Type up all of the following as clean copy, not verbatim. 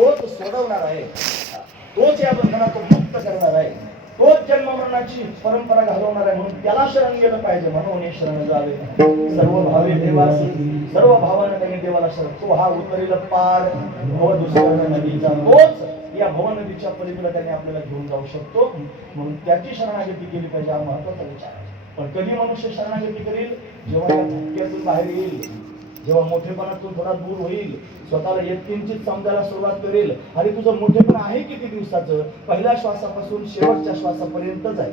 तोच सोडवणार आहे, तोच या बंधनातून मुक्त करणार आहे, तोच जन्म मरणाची परंपरा घालवणार आहे. म्हणून त्याला शरण गेलं पाहिजे. म्हणून हे शरण जावे सर्व भावे देवासी, सर्व भावाने त्यांनी देवाला शरण. तो हा उतरील पार भव दुसऱ्या नदीचा, तोच या भव नदीच्या पलीकडे त्याने आपल्याला घेऊन जाऊ शकतो. म्हणून त्याची शरणागती केली पाहिजे, हा महत्वाचा विचार आहे. पण कधी मनुष्य शरणागती करील? जेव्हा या धक्क्यातून बाहेर येईल, जेव्हा मोठेपणातून थोडा दूर होईल, स्वतःला यत्किंचित समजायला सुरुवात करेल. अरे तुझं मोठेपण आहे किती दिवसाचं? पहिल्या श्वासापासून शेवटच्या श्वासापर्यंतच आहे.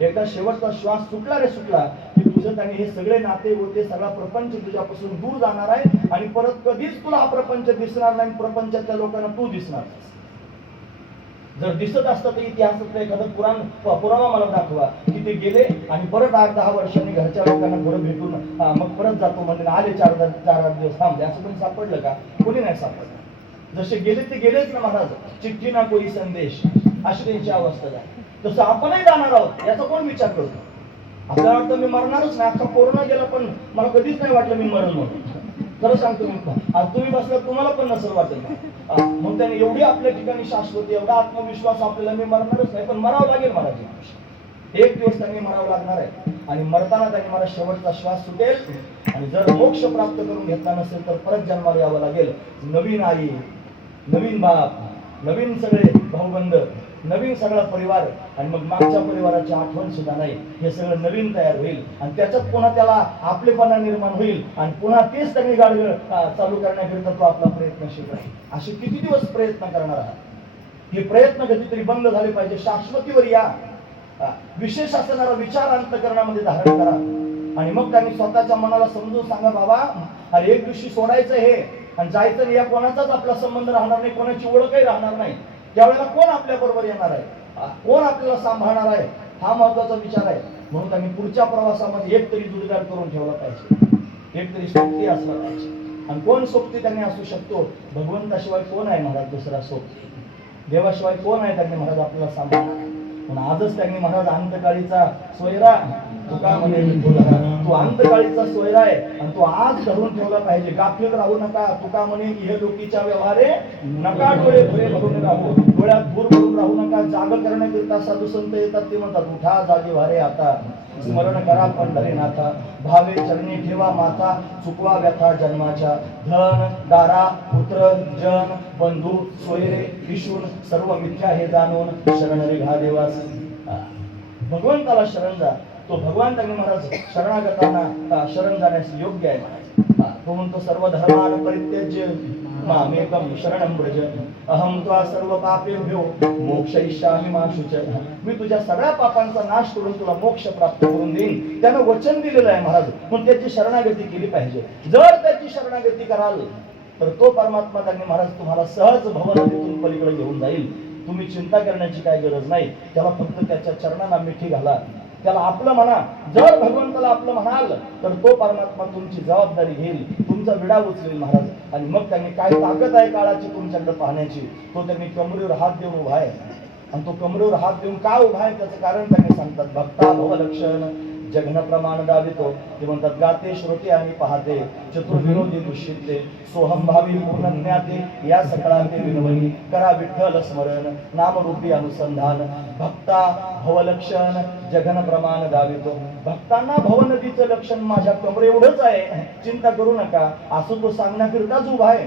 एकदा शेवटचा श्वास सुटला रे सुटला की तुझं त्याने हे सगळे नाते होते, सगळा प्रपंच तुझ्यापासून दूर जाणार आहे आणि परत कधीच तुला हा प्रपंच दिसणार नाही. प्रपंचाच्या लोकांना तू दिसणार. जर दिसत असतं तर इतिहासातलं एखादं पुरावा मला दाखवा की ते गेले आणि परत 8-10 वर्षांनी घरच्या लोकांना थोडं भेटून मग परत जातो म्हणजे आले 4 दिवस थांबले. असं पण सापडलं का? कोणी नाही सापडलं. जसे गेले ते गेलेच ना महाराज. चिठ्ठी ना कोई संदेश, अशी त्यांची अवस्था आहे. तसं आपणही जाणार आहोत याचा कोण विचार करतो? आपल्याला वाटतं मी मरणारच नाही. आता कोरोना गेला पण मला कधीच नाही वाटलं मी मरण म्हणून. खरं सांगतो मी, आज तुम्ही बसला तुम्हाला पण नसेल वाटत. मग त्याने एवढी आपल्या ठिकाणी शाश्वती, एवढा आत्मविश्वास आपल्याला मी मरणारच नाही, पण मरावं लागेल मला. एक दिवस त्यांनी मरावं लागणार आहे आणि मरताना त्यांनी मला शेवटचा श्वास सुटेल आणि जर मोक्ष प्राप्त करून घेतला नसेल तर परत जन्माला यावं लागेल. नवीन आई, नवीन बाप, नवीन सगळे भाऊबंद, नवीन सगळा परिवार आणि मग मागच्या परिवाराची आठवण सुद्धा नाही. हे सगळं नवीन तयार होईल आणि त्याच्यात पुन्हा त्याला आपलेपणा निर्माण होईल आणि पुन्हा तेच त्यांनी गाडगड चालू करण्याकरिता तो आपला प्रयत्नशील राहील. असे किती दिवस प्रयत्न करणार आहात? हे प्रयत्न कधीतरी बंद झाले पाहिजे. शाश्वतीवर या. विशेष असणारा विचार अंतःकरणामध्ये धारण करा आणि मग त्यांनी स्वतःच्या मनाला समजून सांगा, बाबा अरे एक दिवशी सोडायचं हे आणि जायचं. या कोणाचाच आपला संबंध राहणार नाही, कोणाची ओळखही राहणार नाही. त्यावेळेला कोण आपल्या बरोबर येणार आहे, कोण आपल्याला सांभाळणार आहे, हा महत्वाचा विचार आहे. म्हणून त्यांनी पुढच्या प्रवासामध्ये एक तरी जोडीदार करून ठेवला पाहिजे, एक तरी सोबती असला पाहिजे. आणि कोण सोबती त्यांनी असू शकतो? भगवंताशिवाय कोण आहे महाराज दुसरा सोबती? देवाशिवाय कोण आहे त्यांनी महाराज आपल्याला सांभाळणार? पण आजच त्यांनी महाराज अंतकाळीचा सोयरा, तुका म्हणे तू अंतकाळीचा सोयरा आहे आणि तू आज धरून ठेवला पाहिजे. गाफील राहू नका. तुका म्हणे इह लोकीच्या व्यवहारे नका डोळे भरे भरून राहू, डोळ्यात धूर भरून राहू नका. जाग करण्याकरिता साधू संत येतात, ते म्हणतात उठा जागे वारे आता, स्मरण करा पंढरीनाथा, भावे चरणी ठेवा माता, चुकवा व्यथा जन्माच्या. धन दारा पुत्र जन बंधू सोयरे विशून सर्व मिथ्या हे जाणून शरण रे घा देवास. भगवंताला शरण जा. तो भगवान त्यांनी महाराज शरणागतांना शरण जाण्यास योग्य आहे महाराज. तो म्हणतो सर्व धर्मान परित्यज्य मामेकं शरणं व्रज, अहं त्वा सर्व पापेभ्यो मोक्षयिष्यामि मा शुच. मी तुझ्या सगळ्या पापांचा नाश करून तुला मोक्ष प्राप्त करून देईन. त्यानं वचन दिलेलं आहे महाराज. पण त्याची शरणागती केली पाहिजे. जर त्याची शरणागती कराल तर तो परमात्मा त्यांनी महाराज तुम्हाला सहज भवनदीतून पलीकडे घेऊन जाईल. तुम्ही चिंता करण्याची काय गरज नाही. त्याला फक्त त्याच्या चरणांना मिठी घाला, त्याला आपलं म्हणा. जर भगवंताला आपलं म्हणाल तर तो परमात्मा तुमची जबाबदारी घेईल, तुमचा विडा उचलेल महाराज. आणि मग त्यांनी काय ताकद आहे काळाची तुमच्याकडे पाहण्याची, तो त्यांनी कमरेवर हात देऊन उभा आहे. आणि तो कमरेवर हात देऊन का उभा आहे त्याचं कारण त्यांनी सांगतात. भक्ता भवलक्षण जघन प्रमाण दावितो. ते म्हणतात गाते श्रोते आणि पाहते, चतुर्विनोदी दुष्यिते, सोहम भावी पूर्ण ज्ञाते, या सकळाते विनवणी करा विठ्ठल स्मरण, नामरूपी अनुसंधान. भक्ता भवलक्षण जघन प्रमाण दावितो. भक्तांना भवनदीचं लक्षण माझ्या कमरे एवढंच आहे, चिंता करू नका, असं तो सांगण्याकरिताच उभा आहे.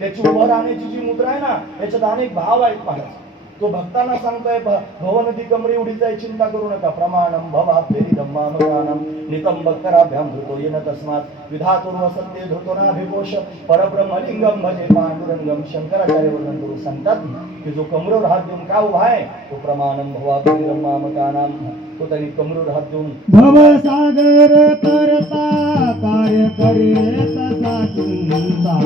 त्याची उभं राहण्याची जी मुद्रा आहे ना, याच्यात अनेक भाव आहेत महाराज. तो भक्तांना सांगतोय भवनदी कमरे एवढीच आहे, चिंता करू नका. प्रमाणम भवा फेरी धम्मामगानम नितंबकराभ्याम धृतो येन तस्मात् विधातुर्व सत्ये धृतो नाभिघोष परब्रह्मलिंगम भजे पांडुरंगम. शंकराचार्य वर्णन करून सांगतात की जो कमरेवर हात देऊन का उभा आहे तो प्रमाणम भवा फेरी धम्मामगानम. तो त्यांनी कमरेवर हात देऊन भवसागर तरता कार्य करे तसा चिंता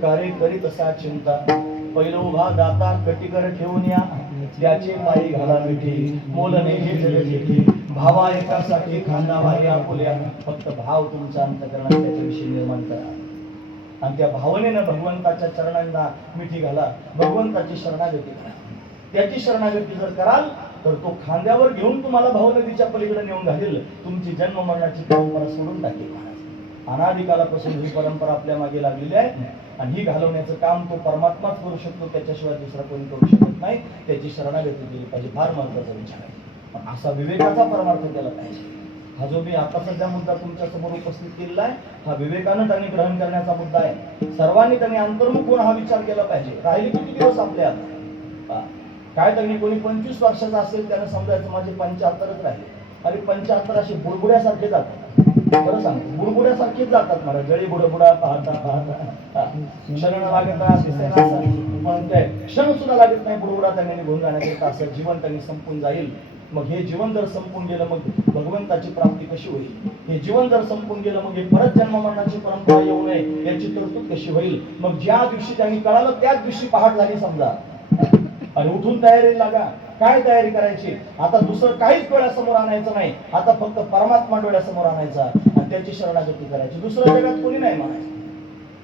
कार्य करीत असा चिंता. पहिलं उभा दाता कटिकर ठेवून या त्याचे पायी घाला मिठी मोल नाही जग जेठी भावा एकासाठी खांदा भारी आपुल्या फक्त भाव तुमच्या अंतकरणात त्याच्याविषयी निर्माण करा आणि त्या भावनेनं भगवंताच्या चरणांना मिठी घाला भगवंताची शरणागती करा त्याची शरणागती जर कराल तर तो खांद्यावर घेऊन तुम्हाला भावनदीच्या पलीकडे नेऊन घालेल तुमची जन्म मरणाची परंपरा सोडून टाकेल अनादिकालापासून ही परंपरा आपल्या मागे लागलेली आहे आणि ही घालवण्याचं काम तो परमात्माच करू शकतो त्याच्याशिवाय दुसरा कोणी करू शकत नाही त्याची शरणागती केली पाहिजे फार महत्वाचा विचार आहे पण असा विवेकाचा परमार्थ केला पाहिजे हा जो मी आता सध्या मुद्दा तुमच्या समोर उपस्थित केलेला आहे हा विवेकानं त्यांनी ग्रहण करण्याचा मुद्दा आहे सर्वांनी त्यांनी अंतर्मुख होऊन हा विचार केला पाहिजे राहिले किती दिवस आपल्या काय त्यांनी कोणी 25 वर्षाचा असेल त्यानं समजायचं माझे 75च राहिले अरे 75 असे बुडबुड्यासारखे जातात बरं सांग बुडबुड्यासारखेच जातात मला जळी बुडबुडा पाहता पाहता क्षण लागत पण ते क्षण सुद्धा लागत नाही बुडबुडा त्यांनी निघून जाण्याकरिता असं जीवन त्यांनी संपून जाईल मग हे जीवन जर संपून गेलं मग भगवंताची प्राप्ती कशी होईल हे जीवन जर संपून गेलं मग हे परत जन्म मरणाची परंपरा येऊ नये याची तरतूद कशी होईल मग ज्या दिवशी त्यांनी कळालं त्याच दिवशी पहाट झाली समजा आणि उठून तयारी लागा काय तयारी करायची आता दुसरं काहीच डोळ्यासमोर आणायचं नाही आता फक्त परमात्मा डोळ्यासमोर आणायचा आणि त्याची शरणागती करायची दुसरं जगात कोणी नाही म्हणायचं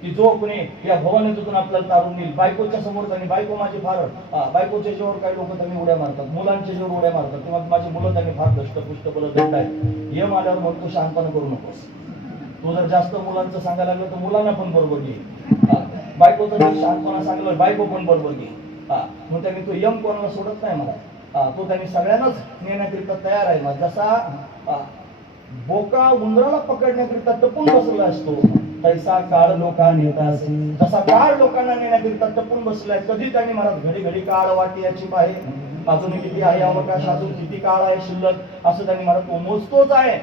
की जो कोणी या भवनातून आपल्याला तारून येईल बायकोच्या समोर त्यांनी बायको माझी फार बायकोच्या जीवावर काही लोक त्यांनी उड्या मारतात मुलांच्या जीवावर उड्या मारतात किंवा माझी मुलं त्यांनी फार दष्टपुष्ट बोलत आहेत यम आल्यावर म्हणतो शांतपणे करू नकोस तू जर जास्त मुलांचं सांगायला लागलं तर मुलांना पण बरोबर घे बायकोचं जर शांतपणा सांगलं बायको पण बरोबर घे मग त्यांनी तो यम कोणाला सोडत नाही मला तो त्यांनी सगळ्यांनाच नेण्याकरिता तयार आहे मग जसा बोका उंदराला पकडण्याकरिता टपून बसला असतो तैसा काळ लोकांना नेता असेल तसा काळ लोकांना नेण्याकरिता टपून बसलाय कधी त्यांनी मला घडी घडी काळ वाटी याची पाहिजे अजून किती आहे अवकाश अजून किती काळ आहे शिल्लक असं त्यांनी मला तो मोजतोच आहे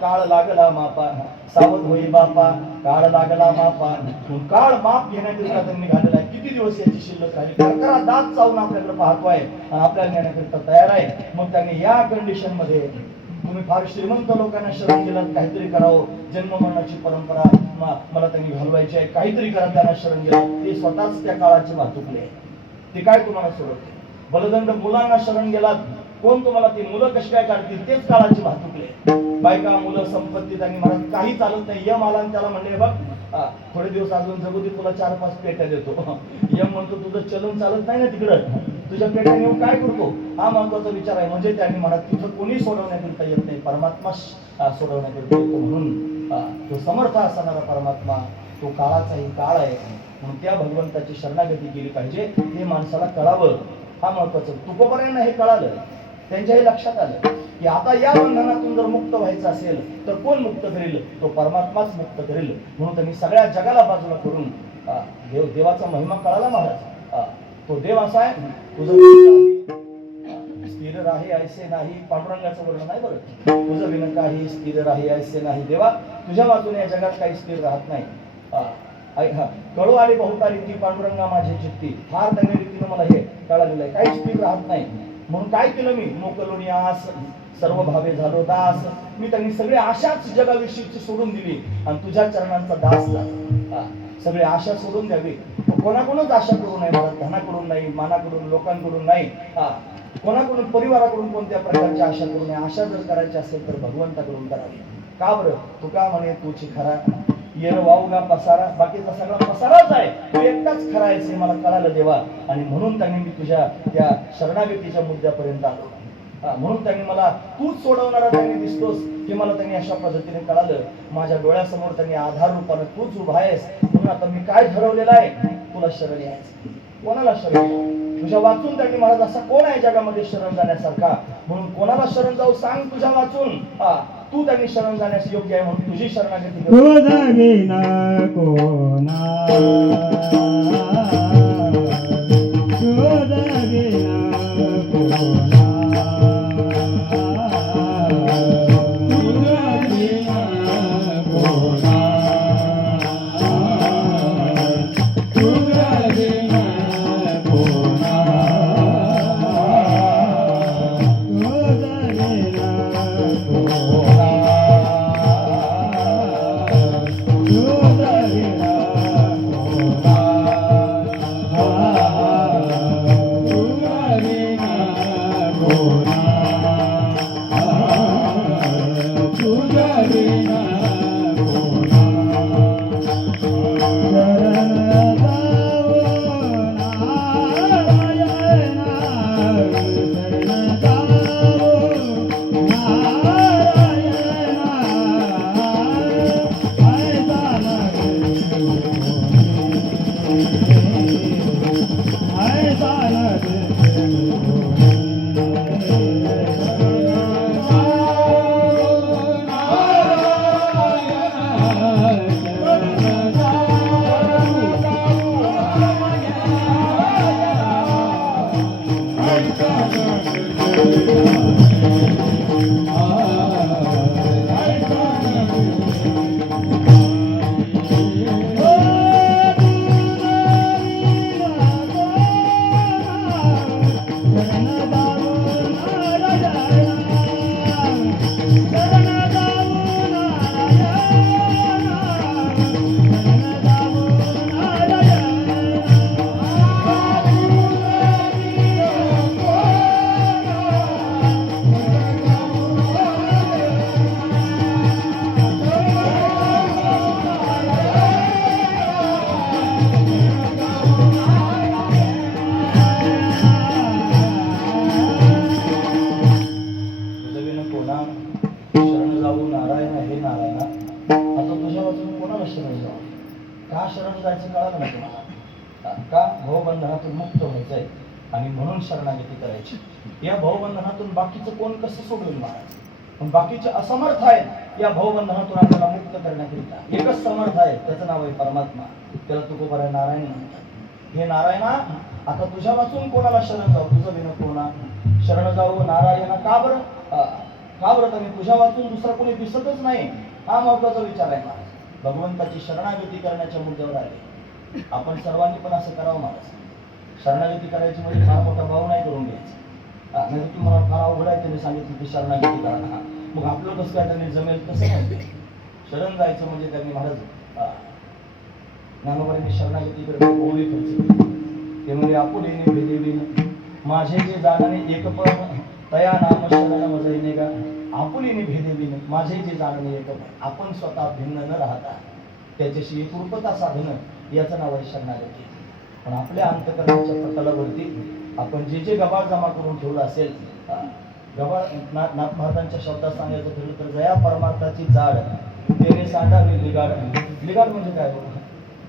काळ लागला मापा सावध होई बापा काळ लागला मापा काळ माप घेण्याकरिता त्यांनी घालेला आहे किती दिवस याची शिल्लक राहिली करकरा दात चावून आपल्याकडे पाहतोय आणि आपल्याला नेण्याकरिता तयार आहे मग त्यांनी या कंडिशन मध्ये तुम्ही फार श्रीमंत लोकांना शरण गेलात काहीतरी करावं जन्म मरणाची परंपरा मला त्यांनी घालवायची आहे काहीतरी करा त्यांना शरण गेलात ते स्वतःच त्या काळाचे वाहतुकले ते काय तुम्हाला सोडवते बलदंड मुलांना शरण गेलात कोण तुम्हाला ती मुलं कशी काय काढतील तेच काळाची वाहतुकले बायका मुलं संपत्ती त्यांनी म्हणत काही चालत नाही यम आला आणि त्याला म्हणले बघ थोडे दिवस अजून जगू दे तुला 4-5 पेट्या देतो यम म्हणतो तुझं चलन चालत नाही ना तिकडं तुझ्या पेट्या नेऊन काय करतो हा महत्वाचा विचार आहे म्हणजे त्यांनी म्हणत तुझं कोणी सोडवण्याकरिता येत नाही परमात्मा सोडवण्याकरिता येतो म्हणून तो समर्थ असणारा परमात्मा तो काळाचाही काळ आहे म्हणून त्या भगवंताची शरणागती केली पाहिजे हे माणसाला कळावं हा महत्वाचं तुकोबऱ्यांना हे कळालं त्यांच्याही लक्षात आलं की आता या बंधनातून जर मुक्त व्हायचं असेल तर कोण मुक्त करेल तो परमात्माच मुक्त करेल म्हणून त्यांनी सगळ्या जगाला बाजूला करून देवाचा महिमा कळाला महाराज तो देव असा आहे तुझं स्थिर राही ऐसे नाही पांडुरंगाचं वर्णन नाही बरं तुझं विन काही स्थिर राही ऐसे नाही देवा तुझ्या बाजूने या जगात काही स्थिर राहत नाही कळू आली बहुतारी ती पांडुरंगा माझी चित्ती फार चांगल्या रीतीनं मला हे कळालेलं आहे काही स्थिर राहत नाही म्हणून काय केलं मी मोकलोनी आस सर्व भावे झालो दास मी त्यांनी सगळी आशाच जगाविषयीची सोडून दिली आणि तुझ्या चरणांचा दास झाला सगळी आशा सोडून द्यावी कोणाकडूनच आशा करू नये मला धनाकडून नाही मानाकडून लोकांकडून नाही कोणाकडून परिवाराकडून कोणत्या प्रकारची आशा करू नये आशा जर करायची असेल तर भगवंताकडून करावी का बरं तू का म्हणे तुझी खरा येर वाऊगा पसारा बाकीचा सगळा पसाराच आहे तू एकटाच खरा आहेस हे मला कळालं देवा आणि म्हणून त्यांनी मी तुझ्या त्या शरणागतीच्या मुद्द्यापर्यंत आलो म्हणून त्यांनी मला तूच सोडवणारा त्यांनी दिसतोस हे मला त्यांनी अशा पद्धतीने कळालं माझ्या डोळ्यासमोर त्यांनी आधार रूपाने तूच उभा आहेस म्हणून आता मी काय ठरवलेलं आहे तुला शरण यायचं कोणाला शरण तुझ्या वाचून त्यांनी महाराज असा कोण आहे जगामध्ये शरण जाण्यासारखा म्हणून कोणाला शरण जाऊ सांग तुझ्या वाचून तू त्यांनी शरण जाण्यास योग्य आहे म्हणून तुझी शरणागती भावबंधनातून मुक्त व्हायचंय आणि म्हणून शरणागती करायची. या भावबंधनातून बाकीचं कोण कसं सोडून महाराज, पण बाकीचे असमर्थ आहेत या भावबंधनातून आपल्याला मुक्त करण्याकरिता. एकच समर्थ आहे, त्याचं नाव आहे परमात्मा. त्याला तुकोबराय नारायण म्हणतात. हे नारायणा, आता तुझ्या वाचून कोणाला शरण जाऊ, तुझं विना कोणा शरण जाऊ नारायणा. का बरं तर तुझ्या वाचून दुसरा कोणी दिसतच नाही. हा महत्वाचा विचार आहे महाराज. भगवंताची शरणागती करण्याच्या मुद्द्यावर आले. आपण सर्वांनी पण असं करावं महाराज. शरणागती करायची म्हणजे फार मोठा भाव नाही करून घ्यायचा. नाही तुम्ही मला फार अवघड आहे, त्यांनी सांगितलं की शरणागती करा. मग आपलं कसं काय त्यांनी जमेल तसं नाही. शरण जायचं म्हणजे त्यांनी महाराज ज्ञानोबांनी शरणागती करणे ओळी खर्च. ते म्हणजे आपुलेने भेदेवीने माझे जे जाणणे एकपण तया नाम शरण मजईने गा. आपुलेने भेदेवीने माझे जे जाणणे एकपण, आपण स्वतः भिन्न न राहता त्याच्याशी एकरूपता साधणं याचं नाव आहे शरणागती. पण आपल्या अंतकरणाच्या पटलावरती आपण जे गबाळ जमा करून ठेवलं असेल, गबाळ नाथ महाराजांच्या शब्दात सांगायचं ठरलं तर जया परमार्थाची जाड त्याने सांगावे लिगाड. लिगाड म्हणजे काय,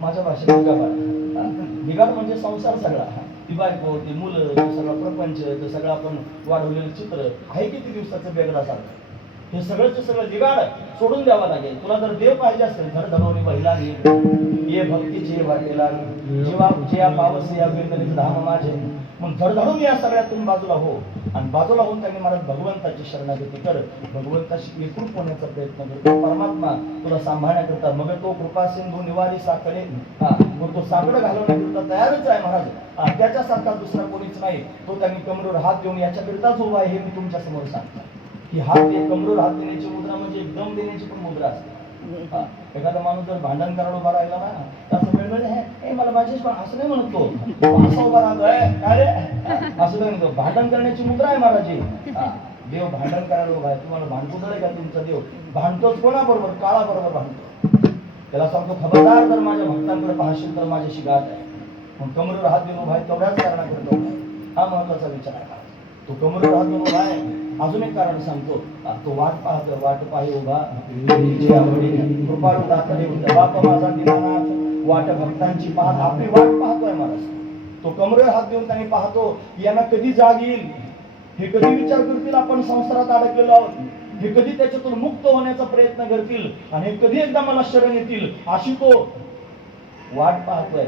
माझ्या भाषेत गबाळ. लिगाड म्हणजे संसार सगळा, ती बायको, ती मुलं, ते सगळं प्रपंच, ते सगळं आपण वाढवलेलं चित्र आहे किती दिवसाचं बेगडा सारखं. हे सगळंच सगळं लिगाड सोडून द्यावं लागेल. तुला जर देव पाहिजे असेल धड धडवणी बहिला ये भक्तीचे वाटेला जीवा जिया पावस या वेदनेचे धाम माझे. मग धडधडून या सगळ्यातून बाजूला हो, आणि बाजूला होऊन त्यांनी मला भगवंताची शरणागती कर. भगवंताशी एकरूप होण्याचा प्रयत्न करतो. परमात्मा तुला सांभाळण्याकरता मग तो कृपा सिंधू निवारी साखळे, मग तो सागड घालवण्याकरता तयारच आहे महाराज. त्याच्यासारखा दुसरा कोणीच नाही. तो त्यांनी कमरेवर हात देऊन याच्याकरिताच उभा आहे हे मी तुमच्या समोर सांगतो. की हात कमरेवर हात देण्याची मुद्रा म्हणजे दम देण्याची पण मुद्रा असते. एखादा माणूस जर भांडण करायला उभा राहिला ना, तर वेळवेळ मला माझेच पण असं नाही म्हणतो, असा उभा राहतोय अरे असं नाही म्हणतो. भांडण करण्याची मुद्रा आहे महाराजी. देव भांडण करायला उभा आहे. तुम्हाला भांडतो आहे का तुमचा देव? भांडतोच कोणाबरोबर? काळाबरोबर भांडतो. त्याला सांगतो खबरदार जर माझ्या भक्तांकडे पाहशील तर माझ्याशी गाठ आहे. मग कमरेवर हात देऊन उभा आहे, तेवढ्याच कारणाकरता उभा आहे. हा महत्वाचा विचार आहे. तो कमरेवर हात देऊन उभा आहे. अजून एक कारण सांगतो, तो वाट पाहतो, वाट पाहि उभा कृपाळू दाखले बाप माझा दिनानाथ. वाट भक्तांची पाहत आपली वाट पाहतोय महाराज. तो कमरेवर हात देऊन त्यांनी पाहतो यांना कधी जाग येईल, हे कधी विचार करतील आपण संसारात अडकलेलो आहोत, हे कधी त्याच्यातून मुक्त होण्याचा प्रयत्न करतील, आणि हे कधी एकदा मला शरण येतील, अशी तो वाट पाहतोय.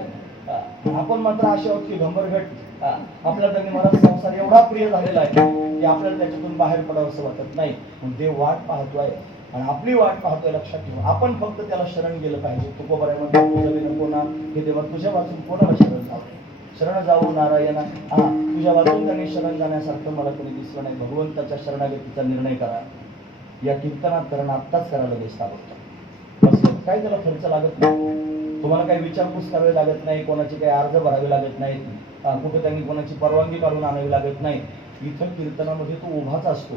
आपण मात्र असे आहोत की घंबरघट. आपल्याला त्यांनी मला संसार एवढा प्रिय झालेला आहे की आपल्याला त्याच्यातून बाहेर पडावं असं वाटत नाही. देव वाट पाहतोय आणि आपली वाट पाहतोय. लक्षात ठेवा, आपण फक्त त्याला शरण गेलं पाहिजे. तुकोबराय म्हणतात तुझं कोणा हे देवा तुझ्या वाचून कोणाला शरण जावं. शरण जाऊ नारायणा. तुझ्या वाचून त्यांनी शरण जाण्यासारखं मला कोणी दिसलं नाही. भगवंताच्या शरणागतीचा निर्णय करा. या कीर्तनात करणं आत्ताच करा, लगेच ताबडतोब. बस काय त्याला खर्च लागत नाही. तुम्हाला काही विचारपूस करावी लागत नाही, कोणाचे काही अर्ज भरावे लागत नाहीत, कुठे त्यांनी कोणाची परवानगी काढून आणावी लागत नाही. इथं कीर्तनामध्ये तो उभाच असतो.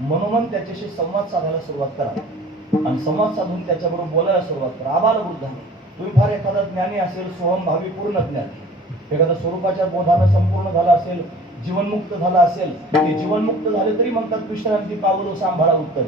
मनोमन त्याच्याशी संवाद साधायला सुरुवात करा आणि संवाद साधून त्याच्याबरोबर बोलायला सुरुवात करा. आबालवृद्धाने तुम्ही फार एखादा ज्ञानी असेल, सोहमभावी पूर्ण ज्ञानी, एखादा स्वरूपाच्या बोधानं संपूर्ण झाला असेल, जीवनमुक्त झाला असेल, ते जीवनमुक्त झाले तरी म्हणतात विश्रांती पावलो सांभाळा उत्तर.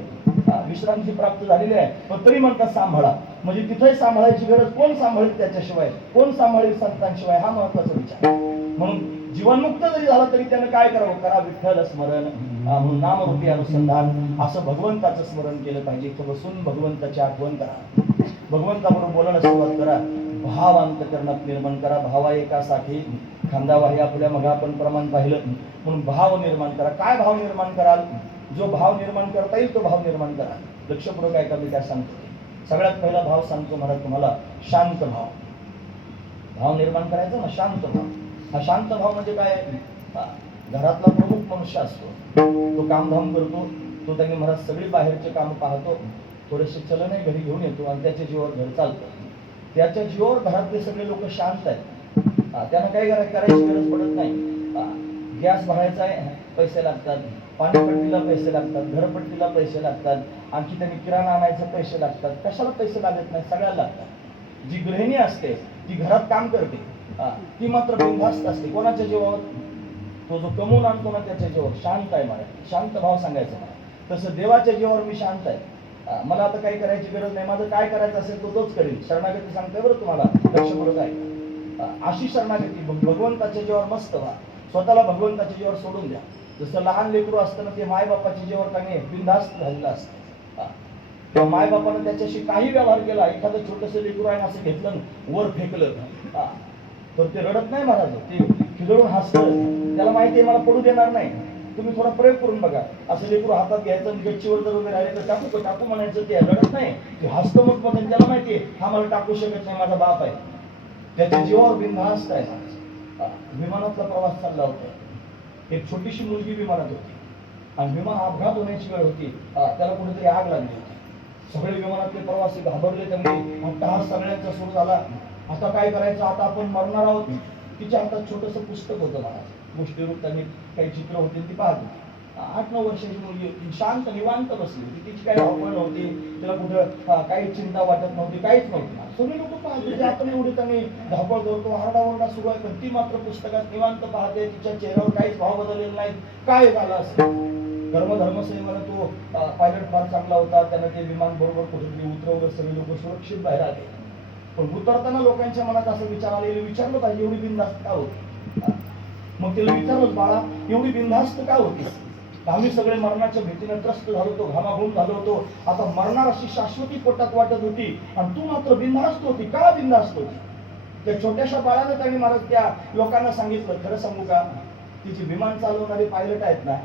विश्रांती प्राप्त झालेली आहे पण तरी म्हणतात सांभाळा. म्हणजे तिथे सांभाळायची गरज, कोण सांभाळेल त्याच्याशिवाय, कोण सांभाळेल संतांशिवाय, हा महत्वाचा विचार. म्हणून जीवनमुक्त जरी झाला तरी त्यानं काय करावं, करा विठ्ठल स्मरण, म्हणून नामरूपी अनुसंधान. असं भगवंताचं स्मरण केलं पाहिजे. इथं बसून भगवंताची आठवण करा, भगवंताबरोबर बोलायला सुरुवात करा, भाव अंतकरणात निर्माण करा. भावा एकासाठी खांदावा हे आपल्या मग आपण प्रमाण पाहिलं. म्हणून भाव निर्माण करा. काय भाव निर्माण कराल? जो भाव निर्माण करता येईल तो भाव निर्माण करा. लक्षपूर्वक आहे का मी काय सांगतो? सगळ्यात पहिला भाव सांगतो महाराज तुम्हाला, शांत भाव. भाव निर्माण करायचा ना, शांत भाव. हा शांत भाव म्हणजे काय आहे? घरातला प्रमुख मनुष्य असतो, तो कामधाम करतो, तो त्यांनी महाराज सगळी बाहेरचे काम पाहतो, थोडेसे चलन आहे घरी घेऊन येतो आणि त्याच्या जीवावर घर चालतं. त्याच्या जीवावर घरातले सगळे लोक शांत आहेत. त्यांना काही करायची गरज पडत नाही. गॅस भरायचा आहे, पैसे लागतात, पाणीपट्टीला पैसे लागतात, घरपट्टीला पैसे लागतात, आणखी त्यांनी किराणा आणायचे पैसे लागतात. कशाला पैसे लागत नाही? सगळ्याला लागतात. जी गृहिणी असते ती घरात काम करते, ती मात्र बिनधास्त असते. कोणाच्या जीवावर? तो जो कमवून आणतो ना त्याच्या जीवावर. शांत आहे मला, शांत भाव सांगायचा मला. तसं देवाच्या जीवावर मी शांत आहे. मला आता काही करायची गरज नाही, माझं काय करायचं असेल तो तोच करेल. शरणागती सांगतोय बरं तुम्हाला, लक्षपूर्वक आहे. अशी शरणागती भगवंताच्या जीवावर मस्त व्हा, स्वतःला भगवंताच्या जीवावर सोडून द्या. जसं लहान लेकरू असताना ते मायबापाच्या जीवावर त्याने बिनधास्त झालेलं असतं. तेव्हा मायबापानं त्याच्याशी काही व्यवहार केला, एखादं छोटंसं लेकरू आहे असं घेतलं वर फेकलं, तर ते रडत नाही महाराज, ते खिदळून हसतं. त्याला माहिती आहे मला पडू देणार नाही. तुम्ही थोडा प्रयोग करून बघा, असं लेकरू हातात घ्यायचं आणि गच्चीवर जर उभे राहिले तर टाकू टाकू म्हणायचं, ते रडत नाही, ते हसतं मग पण त्याला माहिती आहे हा मला टाकू शकत नाही, माझा बाप आहे. त्याच्या जीवावर बिनधास्त आहे. विमानातला प्रवास चालला होता, एक छोटीशी मुलगी विमानात होती आणि विमान अपघात होण्याची वेळ होती. त्याला कुठेतरी आग लागली होती. सगळे विमानातले प्रवासी घाबरले, त्यांनी अट्टहास सगळ्यांचा सुरू झाला. आता काय करायचं, आता आपण मरणार आहोत. तिच्या हातात छोटंसं पुस्तक होतं महाराज, गोष्टीरूप त्यांनी काही चित्र होती ती पाहत होती. 8-9 वर्षाची मुलगी होती, शांत निवांत बसली होती. तिची काही धावपळ नव्हती, तिला कुठं काही चिंता वाटत नव्हती, काहीच नव्हती. सगळे लोक पाहत होते, आपण एवढी त्यांनी धावपळ करतो, आरडाओरडा सुरू आहे, पण ती मात्र पुस्तकात निवांत पाहते. तिच्या चेहऱ्यावर काहीच भाव बदललेला नाही. काय झालं असेल? धर्मसंयमाला तो पायलट फार चांगला होता, त्यानं ते विमान बरोबर कुठेतरी उतरवलं, सगळे लोक सुरक्षित बाहेर आले. पण उतरताना लोकांच्या मनात असं विचार आलेलं, विचारलं पाहिजे एवढी बिनधास्त का होती? मग तिला विचारलं, बाळा एवढी बिनधास्त का होती? आम्ही सगळे मरणाच्या भीतीने त्रस्त झालो होतो, घामाघूम झालो होतो, आता मरणार अशी शाश्वती पोटात वाटत होती आणि तू मात्र बिनधास्त होती. का बिनधास्त होती? त्या छोट्याशा बाळानं त्यांनी महाराज त्या लोकांना सांगितलं, खरं सांगू का, तिची विमान चालवणारे पायलट आहेत ना,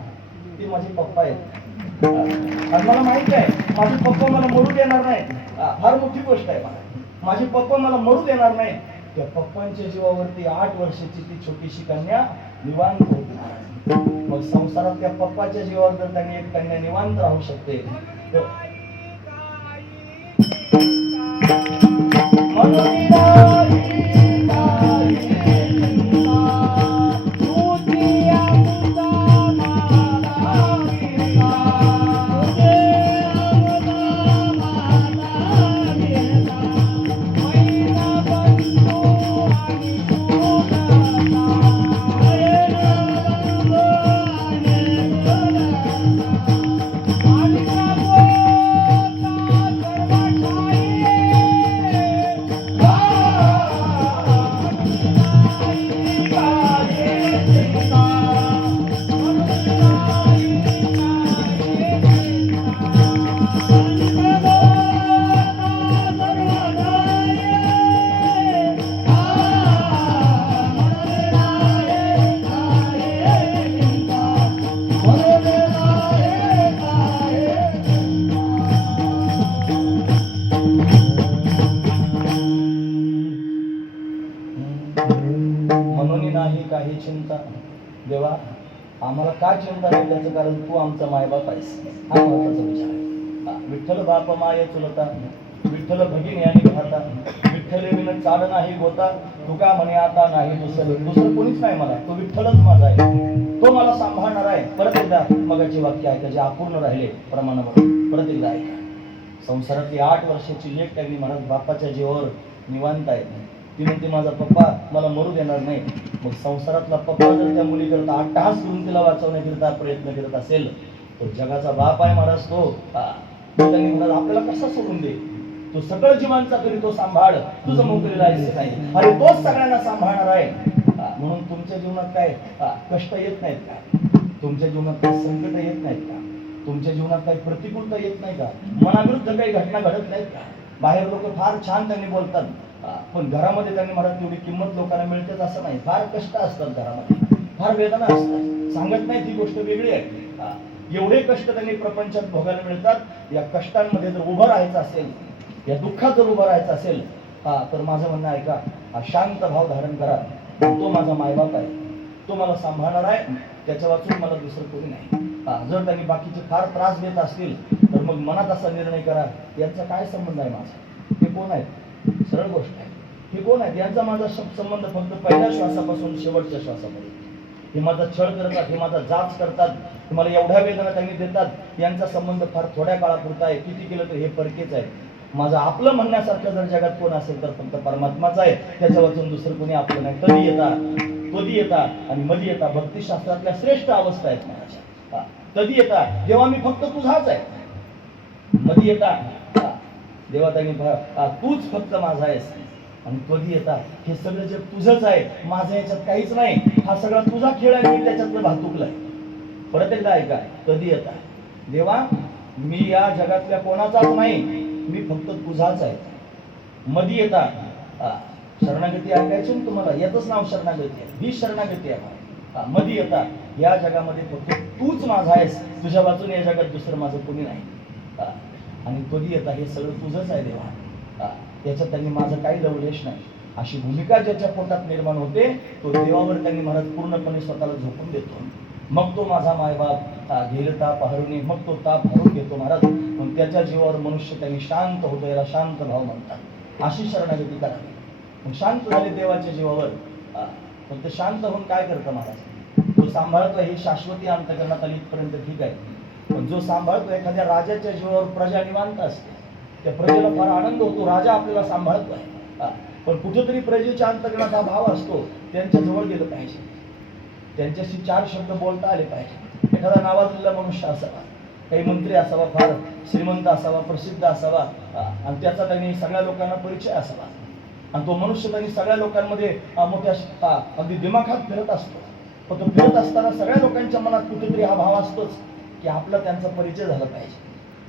ते माझे पप्पा आहेत. आणि मला माहिती आहे माझे पप्पा मला मरू देणार नाही. फार मोठी गोष्ट आहे मला, माझे पप्पा मला मरू देणार नाही. त्या पप्पांच्या जीवावरती 8 वर्षाची ती छोटीशी कन्या निवांत होती. मग संसारात त्या पप्पाच्या जीवावर जर त्यांनी एक कन्या निवांत राहू शकते तर म्हणून नाही काही चिंता. देवा आम्हाला का चिंता नाही, त्याचं कारण तू आमचा मायबाप आहेस, हा महत्वाचा विचार आहे. विठ्ठल बाप माय चुलता, विठ्ठल भगिनी आणि भ्राता, विठ्ठल विन चाल नाही गोता, तुका म्हणे आता नाही दुसरं कोणीच नाही मला, तो विठ्ठलच माझा आहे, तो मला सांभाळणार आहे. परत एकदा मगाची वाक्य आहे त्याचे अपूर्ण राहिले प्रमाणावर, परत एकदा ऐका. संसारातली 8 वर्षाची लेक त्यांनी महाराज बापाच्या जीवावर निवांत आहे. ती म्हणते माझा पप्पा मला मरू देणार नाही. मग संसारातला पप्पा जर त्या मुलीकरता अट्टहास करून तिला वाचवण्याकरिता प्रयत्न करत असेल तर जगाचा बाप आहे महाराज तो. त्यांनी महाराज आपल्याला कसा सोडून दे, तो सगळं जीवांचा तरी तो सांभाळ, तुझं मोकळीला नाही, अरे तोच सगळ्यांना सांभाळणार आहे. म्हणून तुमच्या जीवनात काय कष्ट येत नाहीत का? तुमच्या जीवनात काय संकट येत नाहीत का? तुमच्या जीवनात काही प्रतिकूलता येत नाही का? मनाविरुद्ध काही घटना घडत नाहीत का? बाहेर लोक फार छान त्यांनी बोलतात, पण घरामध्ये त्यांनी मला तेवढी किंमत लोकांना मिळतेच असं नाही. फार कष्ट असतात घरामध्ये, फार वेदना असतात, सांगत नाही ती गोष्ट वेगळी आहे. एवढे कष्ट त्यांनी प्रपंचात भोगायला मिळतात. या कष्टांमध्ये जर उभं राहायचं असेल, या दुःखात जर उभं राहायचं असेल तर माझं म्हणणं आहे का, शांत भाव धारण करा. तो माझा मायबाप आहे, तो मला सांभाळणार आहे, त्याच्या वाचून मला दुसरं कोणी नाही. जर त्यांनी बाकीचे फार त्रास देत असतील तर मग मनात असा निर्णय करा, यांचा काय संबंध आहे माझा, हे कोण आहेत? सरळ गोष्ट आहे, हे कोण आहेत? यांचा माझा संबंध फक्त पहिल्या श्वासापासून शेवटच्या श्वासापर्यंत. हे माझा छळ करतात, हे माझा जाच करतात, मला एवढ्या वेदना त्यांनी देतात, यांचा संबंध फार थोड्या काळापुरता आहे, किती केलं तर हे परकेच आहे. माझं आपलं म्हणण्यासारखं जर जगात कोण असेल तर फक्त परमात्माच आहे, त्याच्या वाचून दुसरं कोणी आपलं नाही. कधी येता आणि मध्ये येता भक्तिशास्त्रातल्या श्रेष्ठ अवस्था आहेत माझ्या. कधी येता जेव्हा मी फक्त तुझाच आहे, मध्ये येता देवा त्यांनी तूच फक्त माझा आहेस, आणि कधी येतात हे सगळं जग तुझंच आहे, माझं याच्यात काहीच नाही, हा सगळा तुझा खेळ आहे, मी त्याच्यातलं भातुकलाय. परत एकदा ऐका, कधी येतात देवा, मी या जगातल्या कोणाचाच नाही, मी फक्त तुझाच आहे. मधी येतात शरणागती ऐकायची ना तुम्हाला, याचंच नाव शरणागती आहे, ही शरणागती आहे. मधी येतात या जगामध्ये फक्त तूच माझा आहेस, तुझ्या वाचून या जगात दुसरं माझं कोणी नाही. आणि कधी येतात हे सगळं तुझंच आहे देवा, याच्यात त्यांनी माझं काही लवलेश नाही, अशी भूमिका ज्याच्या पोटात निर्माण होते तो देवावर त्यांनी महाराज पूर्णपणे स्वतःला झोपून देतो. मग तो माझा मायबाप घेल ताप हरुणी, मग तो ताप हरून घेतो महाराज. मग त्याच्या जीवावर मनुष्य त्यांनी शांत होतो, याला शांत भाव म्हणतात. अशी शरणागती करावी. मग शांत झाले देवाच्या जीवावर, पण ते शांत होऊन काय करतं महाराज, तो सांभाळतो ही शाश्वती अंतकरणात आली इथपर्यंत ठीक आहे. पण जो सांभाळतो एखाद्या राजाच्या जीवावर प्रजा निवांत असते, त्या प्रजेला फार आनंद होतो, राजा आपल्याला सांभाळतोय. पण कुठेतरी प्रजेच्या अंतकरणात हा भाव असतो, त्यांच्या जवळ गेलं पाहिजे, त्यांच्याशी चार शब्द बोलता आले पाहिजे. एखादा नावाजलेला मनुष्य असावा, काही मंत्री असावा, फार श्रीमंत असावा, प्रसिद्ध असावा, आणि त्याचा त्यांनी सगळ्या लोकांना परिचय असावा, आणि तो मनुष्य त्यांनी सगळ्या लोकांमध्ये मोठ्या अगदी दिमाखात फिरत असतो. पण तो फिरत असताना सगळ्या लोकांच्या मनात कुठेतरी हा भाव असतोच की आपला त्यांचा परिचय झाला पाहिजे,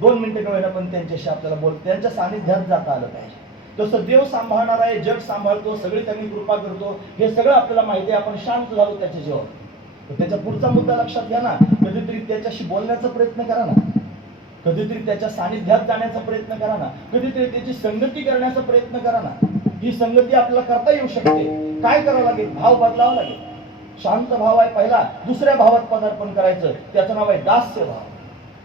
2 मिनिटं का होईना पण त्यांच्याशी आपल्याला त्यांच्या सानिध्यात जाता आलं पाहिजे. तसं देव सांभाळणार आहे, जग सांभाळतो, सगळी त्यांनी कृपा करतो, हे सगळं आपल्याला माहिती आहे. आपण शांत झालो त्याच्या जीवावर, तर त्याच्या पुढचा मुद्दा लक्षात घ्या ना, कधीतरी त्याच्याशी बोलण्याचा प्रयत्न करा ना, कधीतरी त्याच्या सानिध्यात जाण्याचा प्रयत्न करा ना, कधीतरी त्याची संगती करण्याचा प्रयत्न करा ना. ही संगती आपल्याला करता येऊ शकते. काय करावं लागेल, भाव बदलावा लागेल. शांत भाव आहे पहिला, दुसऱ्या भावात पदार्पण करायचं, त्याचं नाव आहे दास्य भाव.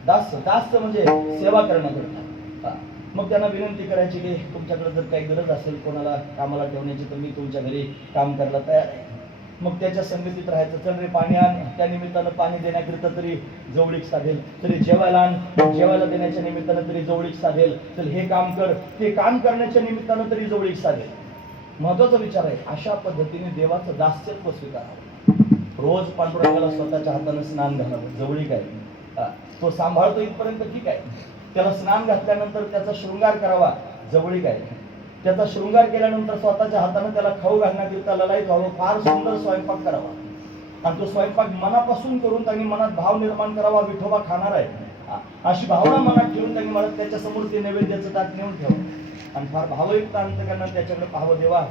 दास्य म्हणजे सेवा करण्याकरता. मग त्यांना विनंती करायची की तुमच्याकडे जर काही गरज असेल कोणाला कामाला ठेवण्याची तर मी तुमच्या घरी काम करायला तयार आहे. मग त्याच्या संगतीत राहायचं. चल रे पाणी आण, त्या निमित्तानं पाणी देण्याकरिता तरी जवळीक साधेल. तरी जेवायला आण, जेवायला देण्याच्या निमित्तानं तरी जवळीक साधेल. चल हे काम कर, ते काम करण्याच्या निमित्तानं तरी जवळीक साधेल. महत्वाचा विचार आहे. अशा पद्धतीने देवाचं दास्यत्व स्वीकारावं. रोज पांडुरंगाला स्वतःच्या हातानं स्नान घालावं, जवळीक आहे. तो सांभाळतो इथपर्यंत ठीक आहे, त्याला स्नान घातल्यानंतर त्याचा शृंगार करावा, जवळीक आहे. त्याचा शृंगार केल्यानंतर स्वतःच्या हातानं त्याला खाऊ घालण्याकरिता ललाईत व्हावं, फार सुंदर स्वयंपाक करावा. आणि तो स्वयंपाक मनापासून करून त्यांनी मनात भाव निर्माण करावा, विठोबा खाणार आहे अशी भावना मनात ठेवून त्यांनी मला त्याच्या समोर ते नैवेद्याचं ताट नेऊन ठेवावं. आणि फार भावयुक्त अंतकरणाने त्याच्याकडे पाहावं, देवा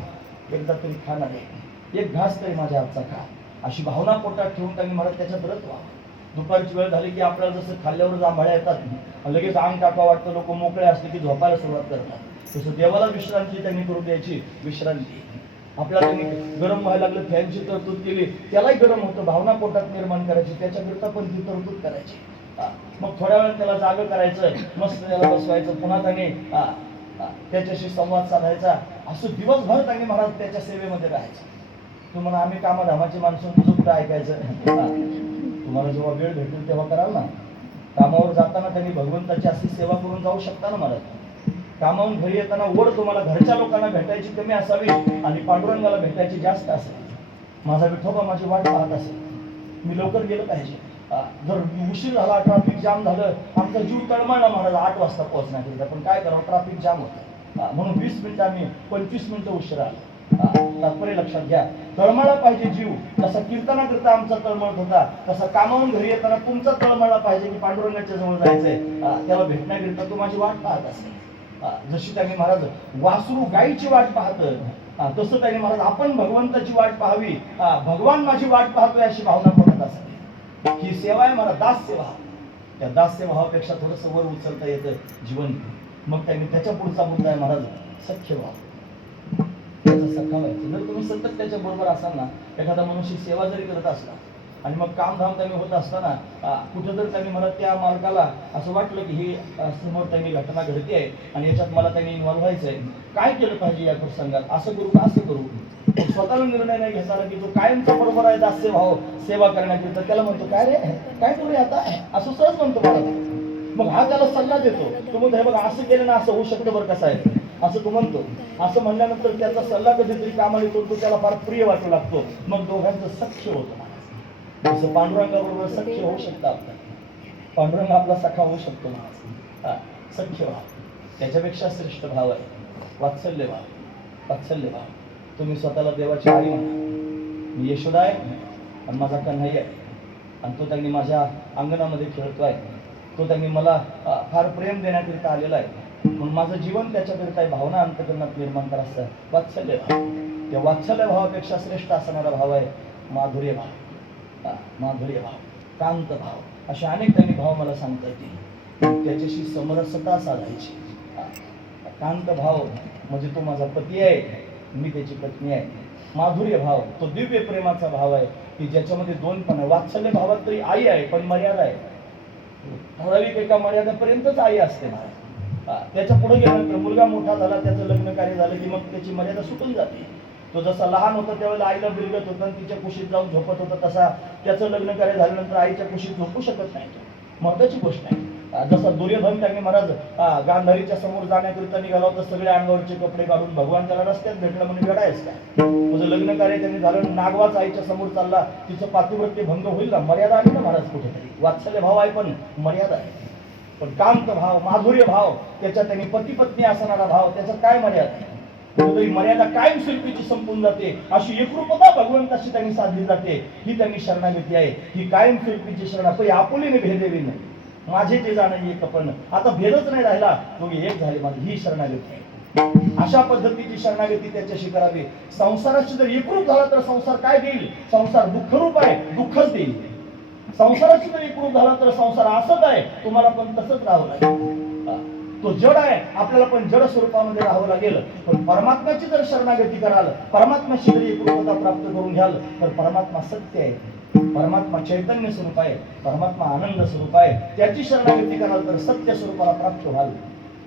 एकदा तरी खाणार आहे, एक घास तरी माझ्या हातचा खा, अशी भावना पोटात ठेवून त्यांनी मला त्याच्यात रत व्हावं. दुपारची वेळ झाली की आपल्याला जसं खाल्ल्यावर जांभळ्या येतात, लगेच अंग टाका वाटतं, लोक मोकळे असते की झोपायला सुरुवात करतात, तसं देवाला विश्रांती त्यांनी करून द्यायची. विश्रांती आपल्याला त्यांनी गरम व्हायला लागलं, फॅनची तरतूद केली, त्यालाही गरम होतं, भावना पोटात निर्माण करायची, त्याच्याकरिता पण ती तरतूद करायची. मग थोड्या वेळात त्याला जाग करायचं, मस्त त्याला बसवायचं, पुन्हा त्याने त्याच्याशी संवाद साधायचा. असं दिवसभर त्यांनी महाराज त्याच्या सेवेमध्ये राहायचं. तुम्हाला आम्ही कामाधामाची माणसं तुझं ऐकायचं, तुम्हाला जेव्हा वेळ भेटेल तेव्हा कराल ना. कामावर जाताना त्यांनी भगवंताची अशी सेवा करून जाऊ शकता ना महाराज. कामावून घरी येताना ओढ तुम्हाला घरच्या लोकांना भेटायची कमी असावी आणि पांडुरंगाला भेटायची जास्त असावी. माझा विठोबा माझी वाट पाहत असेल, मी लवकर गेलं पाहिजे. जर उशीर झाला, ट्रॅफिक जाम झालं, आमचा जीव तळमळला महाराज 8 वाजता पोहोचण्याकरिता, पण काय करावं, ट्रॅफिक जाम होतं. म्हणून 20 मिनिटं आम्ही 25 मिनिटं उशीर आलो. तात्पर्य लक्षात घ्या, तळमळला पाहिजे जीव. जसा कीर्तनाकरिता आमचा तळमळत होता, तसा कामावून घरी येताना तुमचा तळमळला पाहिजे की पांडुरंगाच्या जवळ जायचंय, त्याला भेटण्याकरिता तू माझी वाट पाहत असेल. जशी त्यांनी महाराज वासरू गायीची वाट पाहतं, तसं त्यांनी महाराज आपण भगवंताची वाट पाहावी, भगवान माझी वाट पाहतोय अशी भावना पडत असावी. ही सेवा आहे मला दास सेवा. त्या दास भावापेक्षा थोडस वर उचलता येतं जीवन. मग त्यांनी त्याच्या पुढचा मुद्दा आहे महाराज सख्य भाव. त्याचा सखा व्हायचं. जर तुम्ही सतत त्याच्या बरोबर असाल ना, एखादा मनुष्य सेवा जरी करत असला आणि मग कामधाम त्यांनी होत असताना कुठं जर त्यांनी मला त्या मालकाला असं वाटलं की ही समोर त्यांनी घटना घडते आहे आणि याच्यात मला त्यांनी इन्व्हॉल्व्ह व्हायचंय, काय केलं पाहिजे या प्रसंगात, असं करू का असं करू, स्वतःला निर्णय नाही घेताना की जो कायमचा बरोबर आहे दास्य भाव सेवा करण्याकरिता, त्याला म्हणतो काय रे काय करू आता, असं सहज म्हणतो मला. मग हा त्याला सल्ला देतो, तो म्हणतो हे बघा असं केलं ना असं होऊ शकतं बरं, कसं आहे असं तो म्हणतो. असं म्हणल्यानंतर त्याचा सल्ला कधीतरी कामाला येतो, तो त्याला फार प्रिय वाटू लागतो. मग दोघांचं सख्य होतं. जसं पांडुरंगाबरोबर सख्य होऊ शकतं आपलं, पांडुरंग आपला सखा होऊ शकतो ना. सख्य भाव त्याच्यापेक्षा श्रेष्ठ भाव आहे वात्सल्य भाव. वात्सल्य भाव. तुम्ही स्वतःला देवाची आई म्हणा. मी यशोदा आहे आणि माझा कन्हैया आहे आणि तो त्यांनी माझ्या अंगणामध्ये खेळतोय. तो त्यांनी मला फार प्रेम देण्याकरिता आलेला आहे म्हणून माझं जीवन त्याच्याकरिता भावना अंतकरणात निर्माण करायचं आहे. वात्सल्य भाव. त्या वात्सल्य भावापेक्षा श्रेष्ठ असणारा भाव आहे माधुर्य भाव. माधुर्य भाव, कांत भाव, असे अनेक त्यांनी भाव मला सांगता येतील. त्याच्याशी समरसता साधायची. कांत भाव म्हणजे तो माझा पती आहे, मी त्याची पत्नी आहे. माधुर्य भाव तो दिव्य प्रेमाचा भाव आहे की ज्याच्यामध्ये दोन पण आहे. वात्सल्य भावात तरी आई आहे पण मर्यादा आहे. ठराविक एका मर्यादेपर्यंतच आई असते महाराज. त्याच्या पुढे गेल्यानंतर मुलगा मोठा झाला, त्याचं लग्न कार्य झालं की मग त्याची मर्यादा सुटून जाते. तो जसा लहान होता त्यावेळेला आईला बिलगत होता आणि तिच्या कुशीत जाऊन झोपत होता, तसा त्याचं लग्न कार्य झाल्यानंतर आईच्या कुशीत झोपू शकत नाही. महत्वाची गोष्ट आहे. जसा दुर्योधन त्यांनी महाराज गांधारीच्या समोर जाण्याकरिता निघाला होता, सगळे अंगावरचे कपडे काढून. भगवान त्याला रस्त्यात भेटला म्हणजे वेडायच काय. तुझं लग्न कार्य त्यांनी झालं, नागवाच आईच्या समोर चालला, तिचं पातिव्रत्य भंग होईल ना. मर्यादा आली ना महाराज कुठेतरी. वात्सल्य भाव आहे पण मर्यादा आहे. पण कांत भाव, माधुर्य भाव, त्याच्यात त्यांनी पती पत्नी असणारा भाव, त्याच्यात काय मर्यादा आहे. कुठेतरी मर्यादा कायमस्वरूपीची संपून जाते. अशी एकरूपता भगवंताशी त्यांनी साधली जाते. ही त्यांनी शरणागती आहे. ही कायमस्वरूपीची शरणागती. आपुलीने भेदेवी नाही. माझे ते जाणे एक पण आता भेदच नाही राहिला, दोघे एक झाले माझी, ही शरणागती आहे. अशा पद्धतीची शरणागती त्याच्याशी करावी. संसाराशी जर एकरूप झाला तर संसार काय देईल. संसार दुःखरूप आहे, दुःखच देईल. संसाराशी जर एकरूप झाला तर संसार असत आहे, तुम्हाला पण तसंच राहावं लागेल. तो जड आहे, आपल्याला पण जड स्वरूपामध्ये राहावं लागेल. पण परमात्म्याची जर शरणागती कराल, परमात्म्याशी जर एकरूपता प्राप्त करून घ्याल तर परमात्मा सत्य आहे, परमात्मा चैतन्य स्वरूप आहे, परमात्मा आनंद स्वरूप आहे. त्याची शरणागती कराल तर सत्य स्वरूपाला प्राप्त व्हाल.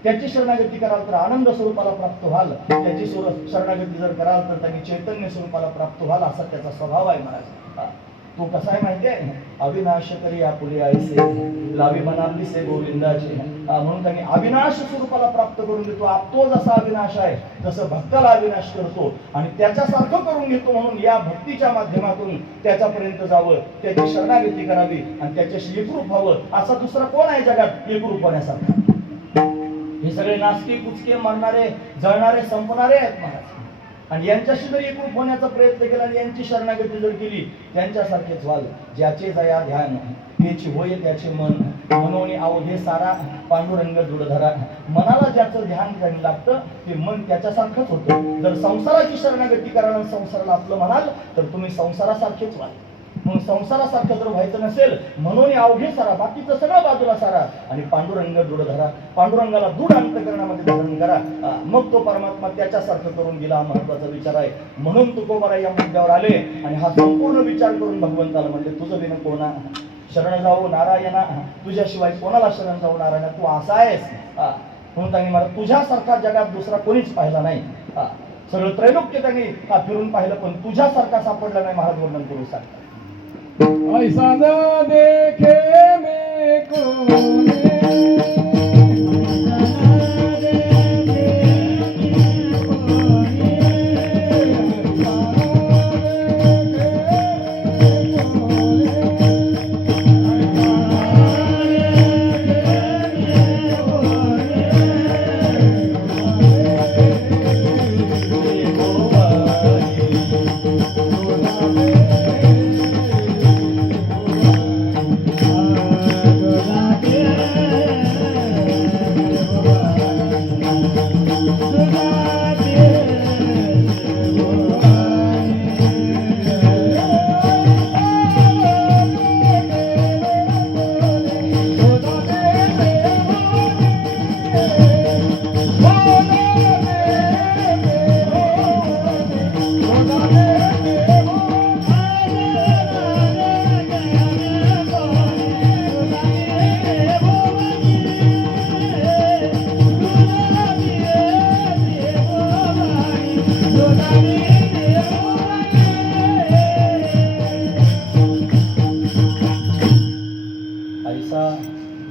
त्याची शरणागती कराल तर आनंद स्वरूपाला प्राप्त व्हाल. त्याची शरणागती जर कराल तर त्यांनी चैतन्य स्वरूपाला प्राप्त व्हाल. असा त्याचा स्वभाव आहे महाराज. तो कसा आहे माहिती आहे. अविनाश करी आपुले आयसे लावी मनातली से गोविंदाचे. म्हणून त्यांनी अविनाश स्वरूपाला प्राप्त करून देतो. तो जसा अविनाश आहे तसं भक्ताला अविनाश करतो आणि त्याच्यासारखं करून घेतो. म्हणून या भक्तीच्या माध्यमातून त्याच्यापर्यंत जावं, त्याची शरणागती करावी आणि त्याच्याशी एकरूप व्हावं. असा दुसरा कोण आहे जगात एकरूप होण्यासारखा. हे सगळे नासके कुचके मरणारे जळणारे संपणारे आहेत महाराज. आणि यांच्याशी जर एकरूप होण्याचा प्रयत्न केला आणि यांची शरणागती जर केली त्यांच्यासारखेच व्हाल. ज्याचे जया ध्यान त्याची होय त्याचे मन मनोनी अवघे सारा पांडुरंग दृढधरा. मनाला ज्याचं ध्यान करायला लागतं ते मन त्याच्यासारखंच होतं. जर संसाराची शरणागती करायला संसाराला आपलं म्हणाल तर तुम्ही संसारासारखेच व्हाल. म्हणून संसारासारखं जर व्हायचं नसेल म्हणून अवघे सारा, बाकीचं सगळं बाजूला सारा आणि पांडुरंग दृढ धरा. पांडुरंगाला दृढ अंतकरणामध्ये धारण करा, मग तो परमात्मा त्याच्यासारखं करून गेला. महत्वाचा विचार आहे. म्हणून तुकोबरा या मुद्द्यावर आले आणि हा संपूर्ण विचार करून भगवंताला म्हणले तुझं विन कोणा शरण जाऊ नारायणा, तुझ्याशिवाय कोणाला शरण जाऊ नारायणा, तू असा आहेस. म्हणून त्यांनी मला तुझ्यासारखा जगात दुसरा कोणीच पाहिला नाही. सगळं त्रैलोक्य त्यांनी फिरून पाहिलं पण तुझ्यासारखा सापडला नाही. महाराज वर्णन करू सांगतात. ऐसा न देखे मैं कोने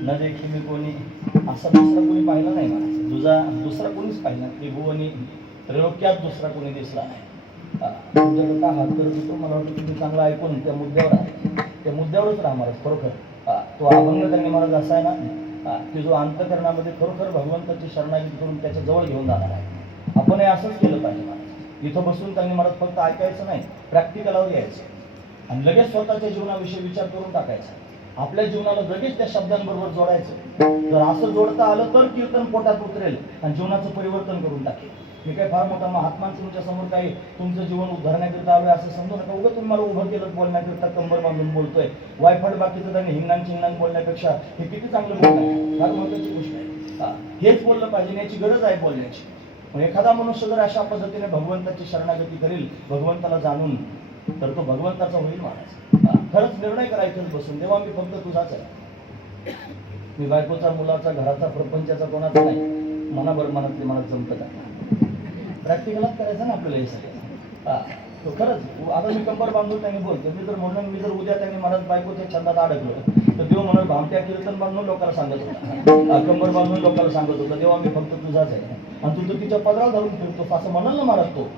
न देखी मी कोणी असा दुसरा कोणी पाहिला नाही मला. दुसरा कोणीच पाहिला त्रिभुवनी त्रैलोक्यात दुसरा कोणी दिसला नाही. तुमच्याकडे का हात करत होतो मला वाटतं तुम्ही चांगला ऐकून त्या मुद्द्यावर आहे, त्या मुद्द्यावरच राहा महाराज. खरोखर तो अभंग त्यांनी महाराज असा आहे ना की जो अंतकरणामध्ये खरोखर भगवंताची शरणागती करून त्याच्या जवळ घेऊन जाणार आहे. आपण हे असंच केलं पाहिजे. इथं बसून त्यांनी मला फक्त ऐकायचं नाही, प्रॅक्टिकलावर यायचं आणि लगेच स्वतःच्या जीवनाविषयी विचार करून टाकायचा. आपल्या जीवनाला लगेच त्या शब्दांबरोबर जोडायचं. जर असं जोडता आलं तर कीर्तन पोटात उतरेल आणि जीवनाचं परिवर्तन करून टाकेल. मी काही फार मोठा महात्मा तुमच्या समोर काही तुमचं जीवन उद्धारण्याकरिता आलोय असं समजू नका. उगाच तुम्ही मला उभं केलं बोलण्याकरिता कंबर बांधून बोलतोय. वायफळ बाकीचं त्यांनी हिंगणांग चिंगणांग बोलण्यापेक्षा हे किती चांगलं बोलणं, फार महत्वाची गोष्ट आहे. हेच बोललं पाहिजे, याची गरज आहे बोलण्याची. पण एखादा मनुष्य जर अशा पद्धतीने भगवंताची शरणागती करेल, भगवंताला जाणून, तर तो भगवंताचा होईल महाराज. खरंच निर्णय करायचं बसून, तेव्हा मी फक्त तुझाच आहे. मी बायकोचा, मुलाचा, घराचा, प्रपंचाचा कोणाचा नाही. मनाबरोबर मनातले मनात जमतं का प्रॅक्टिकलाच करायचं ना आपल्याला हे सगळं. तो खरंच आता मी कंबर बांधून त्यांनी बोलतो. मी जर उद्या त्यांनी महाराज बायकोच्या छंदात अडकलो तर देव म्हणून भामट्या कीर्तन बांधून लोकांना सांगत होता, कंबर बांधून लोकांना सांगत होता, देवा मी फक्त तुझाच आहे आणि तू तर तिच्या पदराला धरून फिरतो असं म्हणाल ना महाराज तो.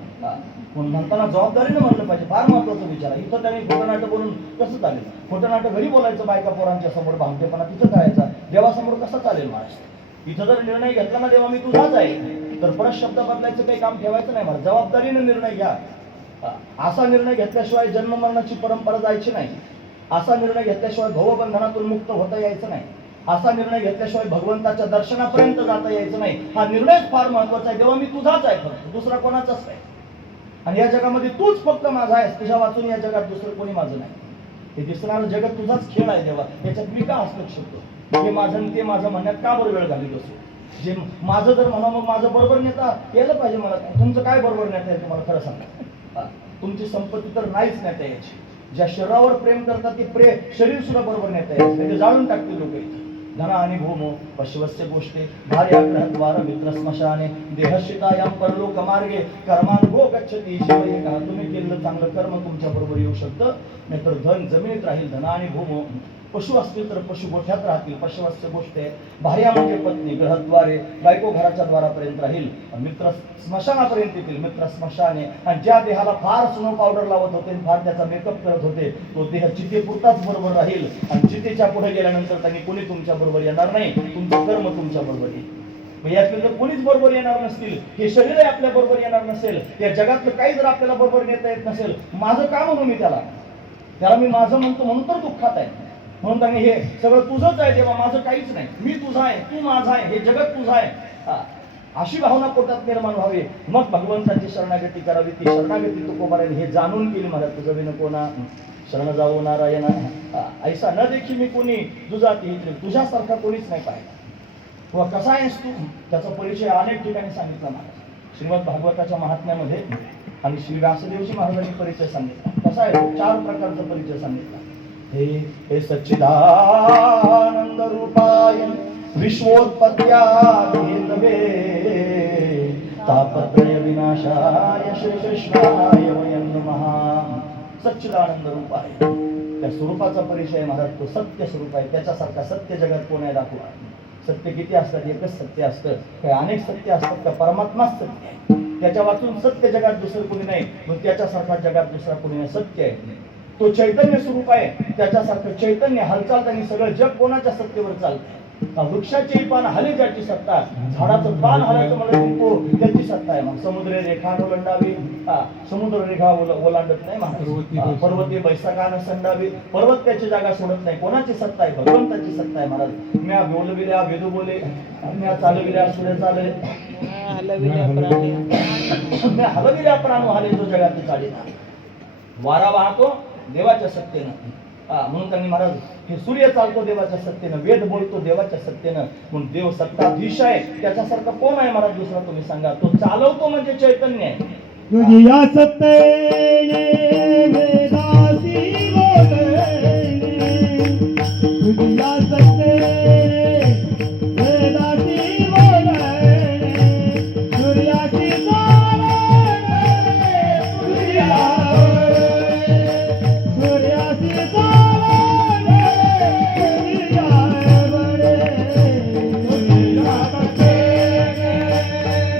म्हणून म्हणताना जबाबदारीने म्हणलं पाहिजे, फार महत्वाचा विचार आहे. इथं त्यांनी खोटं नाटक बोलून कसं चालेल? खोटं नाटक घरी बोलायचं बायका पोरांच्या समोर, भामटेपणा तिथं करायचा, देवासमोर कसं चालेल महाराज? इथं जर निर्णय घेतला ना देवा मी तुझाच आहे, तर परत शब्द बदलायचं काही काम ठेवायचं नाही महाराज. जबाबदारीने निर्णय घ्या. असा निर्णय घेतल्याशिवाय जन्म मरणाची परंपरा जायची नाही. असा निर्णय घेतल्याशिवाय भवबंधनातून मुक्त होता यायचं नाही. असा निर्णय घेतल्याशिवाय भगवंताच्या दर्शनापर्यंत जाता यायचं नाही. हा निर्णयच फार महत्वाचा आहे. देवा मी तुझाच आहे, फक्त दुसरा कोणाचाच नाही. आणि या जगामध्ये तूच फक्त माझा आहेस, तुझ्या वाचून या जगात दुसरं कोणी माझं नाही. हे दिसणारं जगत तुझाच खेळ आहे देवा, याच्यात मी का हस्तक्षेप करतो? हे माझं ते माझं म्हणण्यात का बरोबर वेळ घालीत असो? जे माझं जर म्हणा मग माझं बरोबर नेता यायला पाहिजे. मला तुमचं काय बरोबर नेता आहे तुम्हाला खरं सांगा. तुमची संपत्ती तर नाहीच नेता याची. ज्या शरीरावर प्रेम करतात ते शरीर सुद्धा बरोबर नेता यायचं, ते जाळून टाकतील लोक. धन आणि भूमो पशवस्य गोष्टी भार्याग्रहद्वार मित्र स्मशाने देहशितायां परलोक मार्गे कर्मानुगो गच्छति जीव एका. तुम्ही केलेलं चांगलं कर्म तुमच्या बरोबर येऊ शकतं, नाहीतर धन जमिनीत राहील. धन आणि भूमो, पशु असतील तर पशु गोठ्यात राहतील, पशवस्य गोष्ट आहे. भार्या म्हणजे पत्नी, ग्रहद्वारे बायको घराच्या द्वारापर्यंत राहील, मित्र स्मशानापर्यंत येतील. मित्र स्मशाने, आणि ज्या देहाला फार स्नो पावडर लावत होते, फार त्याचा मेकअप करत होते, तो देह चितेपुरताच बरोबर राहील. आणि चितेच्या पुढे गेल्यानंतर त्यांनी कोणी तुमच्या बरोबर येणार नाही. तुमचं कर्म तुमच्या बरोबर येईल. यातले जर कोणीच बरोबर येणार नसतील, हे शरीरही आपल्या बरोबर येणार नसेल, या जगातलं काही जर आपल्याला बरोबर नेता येत नसेल, माझं का म्हणू मी त्याला मी माझं म्हणतो म्हणून तर दुःखात आहे. म्हणून त्यांनी हे सगळं तुझंच आहे देवा, माझं काहीच नाही. मी तुझा आहे, तू माझा आहे, हे जगत तुझं आहे. अशी भावना पोटात निर्माण व्हावी, मग भगवंताची शरणागती करावी. ती शरणागती तुकोबाराने हे जाणून केली. मला तुझं विन कोणा शरण जाऊ नारायण ऐसा न देखी मी कोणी तुझा तुझ्यासारखा कोणीच नाही पाहिजे. किंवा कसा आहेस तू, त्याचा परिचय अनेक ठिकाणी सांगितला महाराज. श्रीमद भागवताच्या महात्म्यामध्ये आणि श्री व्यासदेवजी महाराजांनी परिचय सांगितला. कसा आहे तो? 4 प्रकारचा परिचय सांगितला. हे सच्चिदानंद रूपाय विश्वोत्पत्त्यादि हेतवे तापत्रय विनाशाय श्री कृष्णाय वयं नमः. सच्चिदानंद रूप आहे, त्या स्वरूपाचा परिचय महाराज. तो सत्य स्वरूप आहे, त्याच्यासारखा सत्य जगात कोण आहे दाखवा. सत्य किती असतात? एकच सत्य असतं. काही अनेक सत्य असतात का? परमात्माच सत्य आहे. त्याच्या वाचून सत्य जगात दुसरं कोणी नाही, मग त्याच्यासारखा जगात दुसरा कोणी नाही. सत्य आहे तो चैतन्य स्वरूप आहे, त्याच्यासारखं चैतन्य हालचाल त्यांनी सगळं जग कोणाच्या सत्तेवर चालतं. वृक्षाची पान हले ज्याची सत्ता, झाडाचं पान हलायचं मला त्याची सत्ता आहे. मग समुद्र रेखा ओलांडावी, समुद्र रेखा ओलांडत नाही. पर्वती बैसाकानं संडावी, पर्वत त्याची जागा सोडत नाही. कोणाची सत्ता आहे? भगवंताची सत्ता आहे महाराज. म्या बोलविल्या वेदू बोले, म्या चालविल्या सूर्य चाले, म्या हलविल्या प्राणू हाले जो जगाची चालीना. वारा वाहतो देवाच्या सत्तेनं. म्हणून त्यांनी महाराज हे सूर्य चालतो देवाच्या सत्तेनं, वेद बोलतो देवाच्या सत्तेनं. म्हणून देव सत्ताधीश आहे, त्याच्यासारखा कोण आहे महाराज दुसरा? तुम्ही सांगा. तो चालवतो म्हणजे चैतन्य आहे. तुझी या सत्तेने वेदासी बोलणे, तुझी या सत्तेने वेदासी बोलणे, सूर्याची चालणे, सूर्याची चालणे,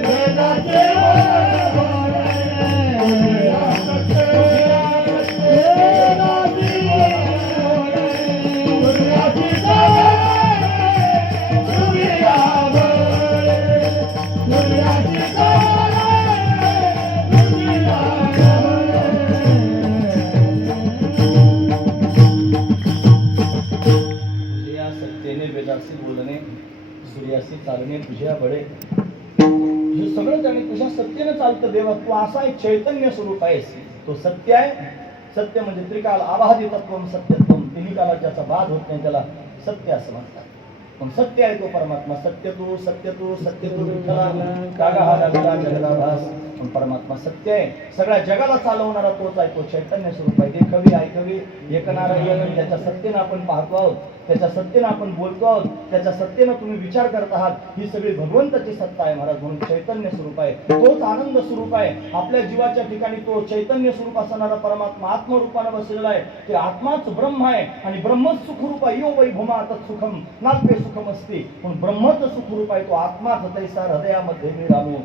वेदाचे सूर्यासी चालणे तुझ्या बळे, तुझं सगळं आणि तुझ्या सत्तेनं चालतं देवा. तू असा एक चैतन्य स्वरूप आहेस. तो सत्य आहे. सत्य म्हणजे त्रिकाल आबाधितत्वम सत्यत्वम, तिन्ही कालात ज्याचा बाध होत नाही त्याला सत्य असं म्हणतात. पण सत्य आहे तो परमात्मा. सत्य तू विठ्ठला कागा हा लागला जगदाभास. पण परमात्मा सत्य आहे. सगळ्या जगाला चालवणारा तोच आहे. तो चैतन्य स्वरूप आहे. देखवी ऐकवी एकनारायण, त्याच्या सत्तेनं आपण पाहतो आहोत, त्याच्या सत्तेनं आपण बोलतो आहोत, त्याच्या सत्तेनं तुम्ही विचार करत आहात. ही सगळी भगवंताची सत्ता आहे महाराज. म्हणून चैतन्य स्वरूप आहे. तोच आनंद स्वरूप आहे. आपल्या जीवाच्या ठिकाणी तो चैतन्य स्वरूप असणारा परमात्मा आत्मरूपानं बसलेला आहे. ते आत्माच ब्रह्म आहे आणि ब्रह्मच सुखरूप आहे. यो वै भूमा तत्सुखम नाल्पे सुखम असते. पण ब्रह्मच सुखरूप आहे. तो आत्माच तैसा हृदयामध्ये मिळालो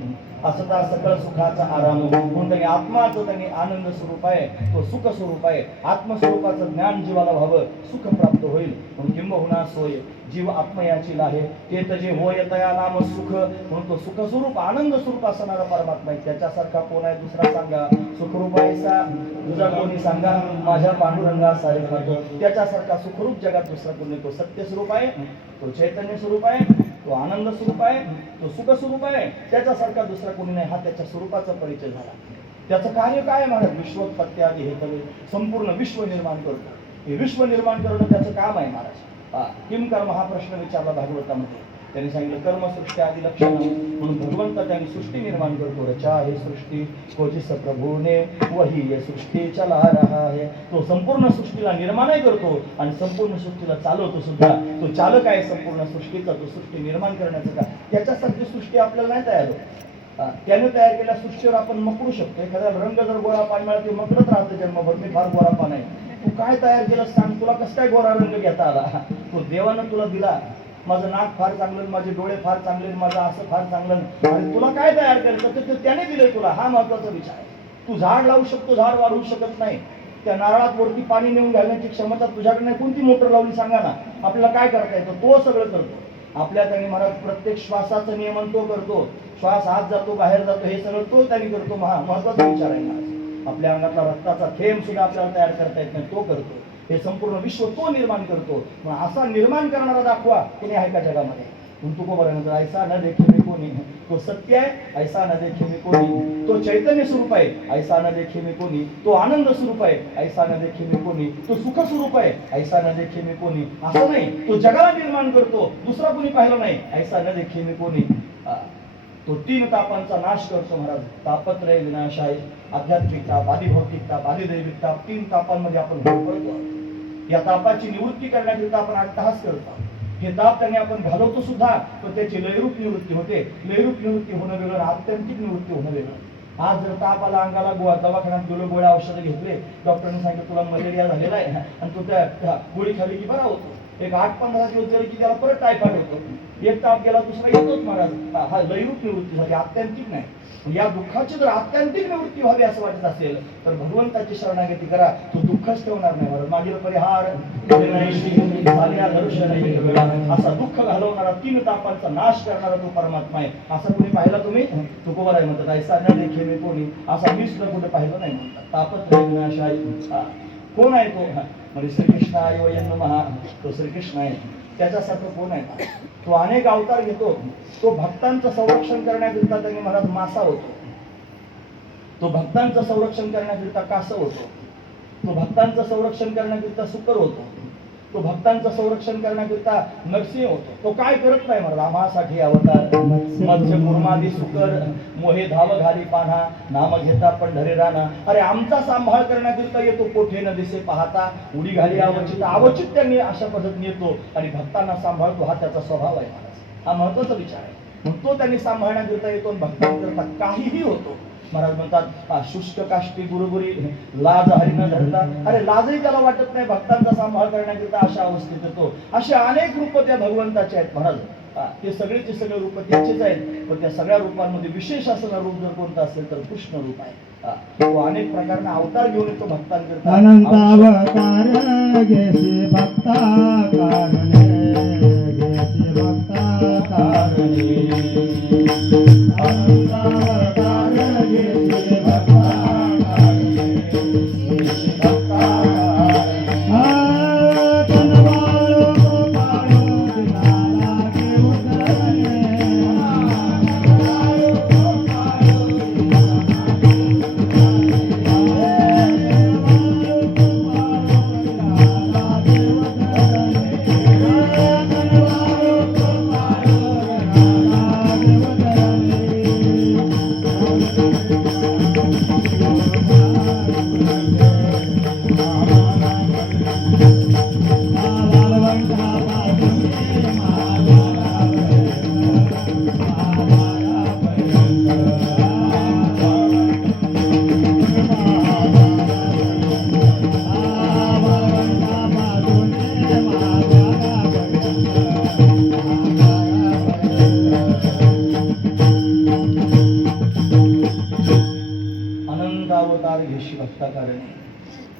असता सकळ सुखाचा आराम. म्हणून त्यांनी आत्माच त्यांनी आनंद स्वरूप आहे. तो सुख स्वरूप आहे. आत्मस्वरूपाचं ज्ञान जीवाला व्हावं, सुख प्राप्त होईल. म्हणून किंबहुना सोय जीव आत्मयाची लाहे ते तजे होय तया नाम सुख. म्हणून तो सुख स्वरूप आनंद स्वरूप असणारा परमात्मा आहे. त्याच्यासारखा कोण आहे दुसरा सांगा. सुखरूप आहेसा तुझा कोणी सांगा, माझ्या पांडुरंगा सारे खातो. त्याच्यासारखा सुखरूप जगात दुसरा कोणी. तो सत्य स्वरूप आहे. तो चैतन्य स्वरूप आहे. तो आनंद स्वरूप आहे. तो सुख स्वरूप आहे. त्याच्यासारखा दुसरा कोणी नाही. हा त्याच्या स्वरूपाचा परिचय झाला. त्याचं कार्य काय महाराज. विश्वोत्पत्त्यादी हे तवे, संपूर्ण विश्व निर्माण करतो. हे विश्व निर्माण करणं त्याचं काम आहे महाराज. किम कर्म हा प्रश्न विचारला भागवतामध्ये. त्यांनी सांगितलं कर्मसृष्टी आदी लक्षण. म्हणून भगवंत त्यांनी सृष्टी निर्माण करतो. रचा हे सृष्टी कोजिस प्रभूने वही ये सृष्टी चला रहा है. तो संपूर्ण सृष्टीला निर्माणही करतो आणि संपूर्ण सृष्टीला चालवतो सुद्धा. तो चालक आहे संपूर्ण सृष्टीचा. तो सृष्टी निर्माण करण्याचं का. त्याच्यासारखी सृष्टी आपल्याला नाही तयार होत. त्याने तयार केलेल्या सृष्टीवर आपण मकरू शकतो. एखाद्या रंग जर गोळा पान मिळाला ते मकरत राहतं जन्मभर. मी फार गोळा पान आहे. तू काय तयार केलं सांग. तुला कसं काय गोरा रंग घेता आला. तो देवानं तुला दिला. माझं नाक फार चांगलं, माझे डोळे फार चांगले, माझं असं फार चांगलं. आणि तुला काय तयार करायचं तर त्याने दिलंय तुला. हा महत्वाचा विचार आहे. तू झाड लावू शकतो, झाड वाढवू शकत नाही. त्या नारळात वरती पाणी नेऊन घालण्याची क्षमता तुझ्याकडे नाही. कोणती मोटर लावली सांगा ना. आपल्याला काय करता येतं. तो सगळं करतो. आपल्या त्यांनी महाराज प्रत्येक श्वासाचं नियमन तो करतो. श्वास आत जातो बाहेर जातो हे सगळं तो त्यांनी करतो. महत्वाचा विचार आहे महाराज. आपल्या अंगातला रक्ताचा थेंब सुद्धा आपल्याला तयार करता येत नाही. तो करतो. हे संपूर्ण विश्व तो निर्माण करतो. पण असा निर्माण करणारा दाखवा कोणी आहे का जगामध्ये. तुकोबा म्हणतो ऐसा न देखे मी कोणी. तो सत्य आहे. ऐसा न देखे मी कोणी. तो चैतन्य स्वरूप आहे. ऐसा न देखे मी कोणी. तो आनंद स्वरूप आहे. ऐसा न देखे मी कोणी. तो सुख स्वरूप आहे. ऐसा न देखे मी कोणी. असं नाही. तो जगाला निर्माण करतो. दुसरा कोणी पाहिलं नाही. ऐसा न देखे मी कोणी. तो तीन तापांचा नाश करतो महाराज. तापत्रय विनाश आहे. आध्यात्मिकता, बाधिभौतिकता, बाधिदैविकता, तीन तापांमध्ये आपण भर पडतो. या तापाची निवृत्ती करण्याकरिता आपण अट्टहास करतो. हे ताप त्यांनी आपण घालवतो सुद्धा. पण त्याची लयरूप निवृत्ती होते. लयरूप निवृत्ती होणं वेगळं, आत्यंतिक निवृत्ती होणं वेगळं. आज जर ताप आला अंगाला दवाखान्यात गेलो, गोळ्या औषधं घेतले, डॉक्टरने सांगितलं तुला मलेरिया झालेला आहे आणि तू त्या गोळी खाली की बरा होतो. एक 8-15 दिवस जरी की त्याला परत टायफॉइड होतो. एक ताप गेला दुसरा येतोच महाराज. हा लयरूप निवृत्ती झाली, आत्यंतिक नाही. या दुःखाची जर आत्यंतिक निवृत्ती व्हावी असं वाटत असेल तर भगवंताची शरणागती करा. तो दुःखच ठेवणार नाही महाराज. मागील परिहार असा दुःख घालवणारा, तीन तापांचा नाश करणारा तो परमात्मा आहे. असा कोणी पाहिला तुम्ही. तुकोबा म्हणतात ऐसा न देखे मी कोणी. असा मी सुद्धा कुठे पाहिलं नाही म्हणतात. तापत्रय विनाशाय कोण आहे तो. म्हणजे श्रीकृष्णाय वयं नमः. तो श्रीकृष्ण आहे. त्याच्यासारखं कोण आहे. तो अनेक अवतार घेतो. तो भक्तांचं संरक्षण करण्याकरिता त्यांनी महाराज मासा होतो. तो भक्तांचं संरक्षण करण्याकरिता कासव होतो. तो भक्तांचं संरक्षण करण्याकरिता सुकर होतो. तो भक्तांचं संरक्षण करण्याकरिता नरसिंह होतो. तो काय करत नाही महाराज. आम्हासाठी अवतार मत्स्य कुर्मादी सुकर मोहे धाव घाली पान्हा नाम घेता पंढरे राणा. अरे आमचा सांभाळ करण्याकरिता येतो. कोठे न दिसे पाहता उडी घाली अवचित त्यांनी अशा पद्धतीने येतो आणि भक्तांना सांभाळतो. हा त्याचा स्वभाव आहे महाराज. हा महत्वाचा विचार आहे. मग तो त्यांनी सांभाळण्याकरिता येतो आणि भक्तांकरिता काहीही होतो. महाराज म्हणतात शुष्क काष्टी गुरुगुरी लाज हरी न धरता. अरे लाजही त्याला वाटत नाही. भक्तांचा सांभाळ करण्याकरिता अशा अवस्थेत येतो. असे अनेक रूप त्या भगवंताचे आहेत महाराज. ते सगळेचे सगळे रूप त्याचेच आहेत. पण त्या सगळ्या रूपांमध्ये विशेष असणारं रूप जर कोणतं असेल तर कृष्ण रूप आहे. तो अनेक प्रकारने अवतार घेऊन येतो भक्तांकरिता. अनंत अवतार घेसे भक्ता कारणे. घेसे भक्ता कारणे. अनंत अवतार घेसे भक्ता कारणे. घेसे भक्ता कारणे. तन बाळो काळो दिनाला घेऊन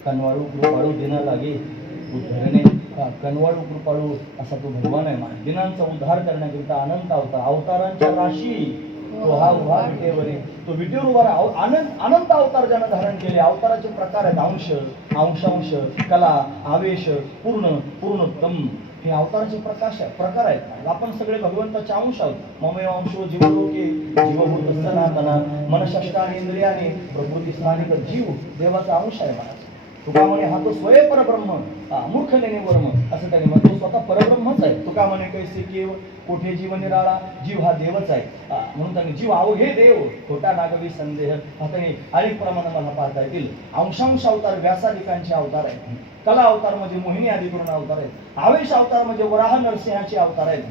कनवाळू कृपाळू दिना लागे उद्धरणे. कनवाळू कृपाळू असा तो भगवान आहे महाराज. दिनांचा उद्धार करण्याकरिता अनंत अवतारांच्या राशी तो हा उभा विटेवरी. तो विटेवर उभा अनंत अवतार ज्यानं धारण केले. अवताराचे प्रकार आहेत अंश, अंशांश, कला, आवेश, पूर्णोत्तम. हे अवताराचे प्रकार आहेत. आपण सगळे भगवंताचे अंश आहोत. ममेव अंशो जीवलोके जीवभूत सनातना मनषष्टानी इंद्रियाने प्रकृती स्थानिक जीव देवाचा अंश आहे महाराज. तुका म्हणे हा तो स्वयं परब्रह्म मूर्ख नेने वर्म असं त्याने म्हणतो. तो स्वतः परब्रह्मच आहे. तुका म्हणे कैसे केव कोठे जीव निराळा जीव हा देवच आहे म्हणून त्यांनी जीव अवघे देव खोटा नागवी संदेह हा त्यांनी अनेक प्रमाणात मला पाहता येतील. अंशांश अवतार व्यासादिकांचे अवतार आहेत. कला अवतार म्हणजे मोहिनी आदी करून अवतार आहेत. आवेश अवतार म्हणजे वराह नरसिंहाचे अवतार आहेत.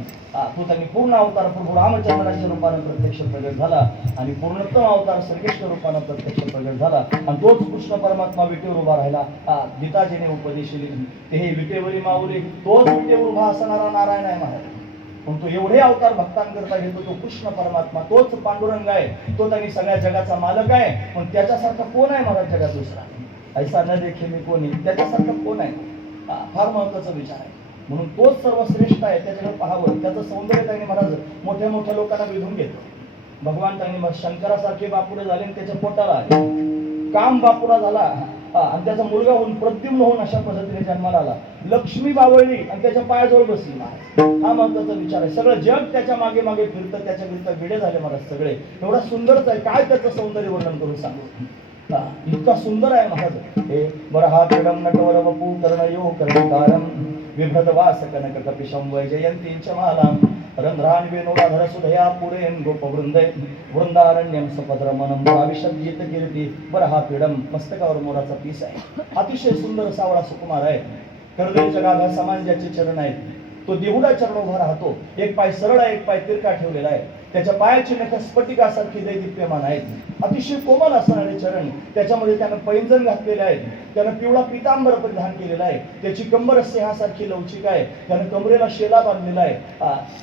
तो त्यांनी पूर्ण अवतार प्रभू रामचंद्राच्या रूपाने प्रत्यक्ष प्रगट झाला आणि पूर्णोत्तम अवतार श्रीकृष्ण रूपाने प्रत्यक्ष प्रगट झाला आणि तोच कृष्ण परमात्मा विटेवर उभा राहिला. गीताजीने उपदेश दिले ते हे विटेवरी माऊली. तोच विटेवर उभा असणारा नारायण आहे महाराज. पण तो एवढे अवतार भक्तांकरता घेतो. तो कृष्ण परमात्मा तोच पांडुरंग आहे. तो त्यांनी सगळ्या जगाचा मालक आहे. पण त्याच्यासारखा कोण आहे महाराज जगात दुसरा? ऐसा न देखे मी कोणी. त्याच्यासारखा कोण आहे? फार महत्वाचा विचार आहे. म्हणून तोच सर्वश्रेष्ठ आहे. त्याच्याकडे पाहावं. त्याचं सौंदर्य त्यांनी महाराज मोठ्या मोठ्या लोकांना विधून घेतो. भगवान त्यांनी शंकरासारखे बापुडे झाले आणि त्याच्या पोटाला आले. काम बापुडा झाला आणि त्याचा मुलगा होऊन प्रद्युम्न होऊन अशा पद्धतीने जन्माला आला. लक्ष्मी बावळली आणि त्याच्या पायाजवळ बसली महाराज. हा महत्वाचा विचार आहे. सगळं जग त्याच्या मागे मागे फिरतं. त्याच्याकरिता वेडे झाले महाराज सगळे. एवढा सुंदरच आहे. काय त्याचं सौंदर्य वर्णन करून सांगू. इतका सुंदर आहे महाराज. हे बरहातडम नटवर वपू कर्णयो कर्णकारम विभ्रत वास कनक कपिशं वैजयंतींच मालाम रंध्रान वेणुराधर सुधया पुरेन गोपवृंदय वृंदारण्यम सपद्रमनम भाविषद्येत कीर्ती. बरहातडम मस्तकावर मोराचा पीस आहे. अतिशय सुंदर सावळा सुकुमार आहे. कर्दळीच्या गाभा समान ज्याचे चरण आहेत. तो देहुडा चरण उभा राहतो. एक पाय सरळ आहे, एक पाय तिरका ठेवलेला आहे. त्याच्या पायाची नख स्फटिकासारखी दैदिप्यमान आहेत. अतिशय कोमल असणारे चरण. त्याच्यामध्ये त्यानं पैंजण घातलेले आहेत. त्यानं पिवळा पितांबर परिधान केलेला आहे. त्याची कंबर सिंहासारखी लवचिक आहे. त्यानं कमरेला शेला बांधलेला आहे.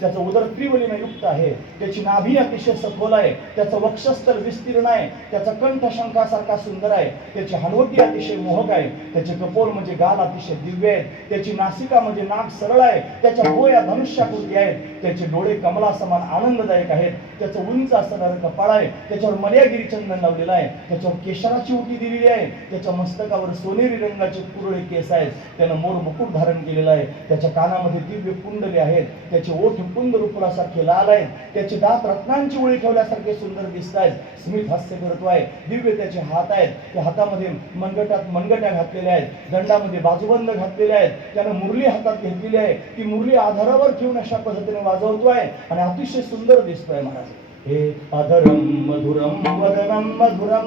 त्याचं उदर त्रिवलीने युक्त आहे. त्याची नाभी अतिशय सखोल आहे. त्याचं वक्षस्थल विस्तीर्ण आहे. त्याचा कंठ शंखासारखा सुंदर आहे. त्याची हलवटी अतिशय मोहक आहे. त्याचे कपोल म्हणजे गाल अतिशय दिव्य आहेत. त्याची नासिका म्हणजे नाक सरळ आहे. त्याच्या भुवया धनुष्याकृती आहेत. त्याचे डोळे कमला समान आनंददायक आहेत. त्याचं उंच असणारं कपाळ आहे. त्याच्यावर मर्यागिरी चंदन लावलेलं आहे. त्याच्यावर केशराची उटी दिलेली आहे. त्याच्या मस्तकावर सोनेरी रंगाचे कुरळे केस आहेत. त्यानं मोर मुकुट धारण केलेला आहे. त्याच्या कानामध्ये दिव्य कुंडले आहेत. त्याचे ओठ कुंद रुपलासारखे लाल आहेत. त्याचे दात रत्नांची ओळी ठेवल्यासारखे सुंदर दिसत आहेत. स्मित हास्य करतो आहे. दिव्य त्याचे हात आहेत. त्या हातामध्ये मनगट्या घातलेल्या आहेत. दंडामध्ये बाजूबंद घातलेले आहेत. त्यानं मुरली हातात घेतलेली आहे. ती मुरली आधारावर ठेवून अशा पद्धतीने वाजवतोय आणि अतिशय सुंदर दिसतोय महाराज. हे अधरम मधुरम वदनम मधुरम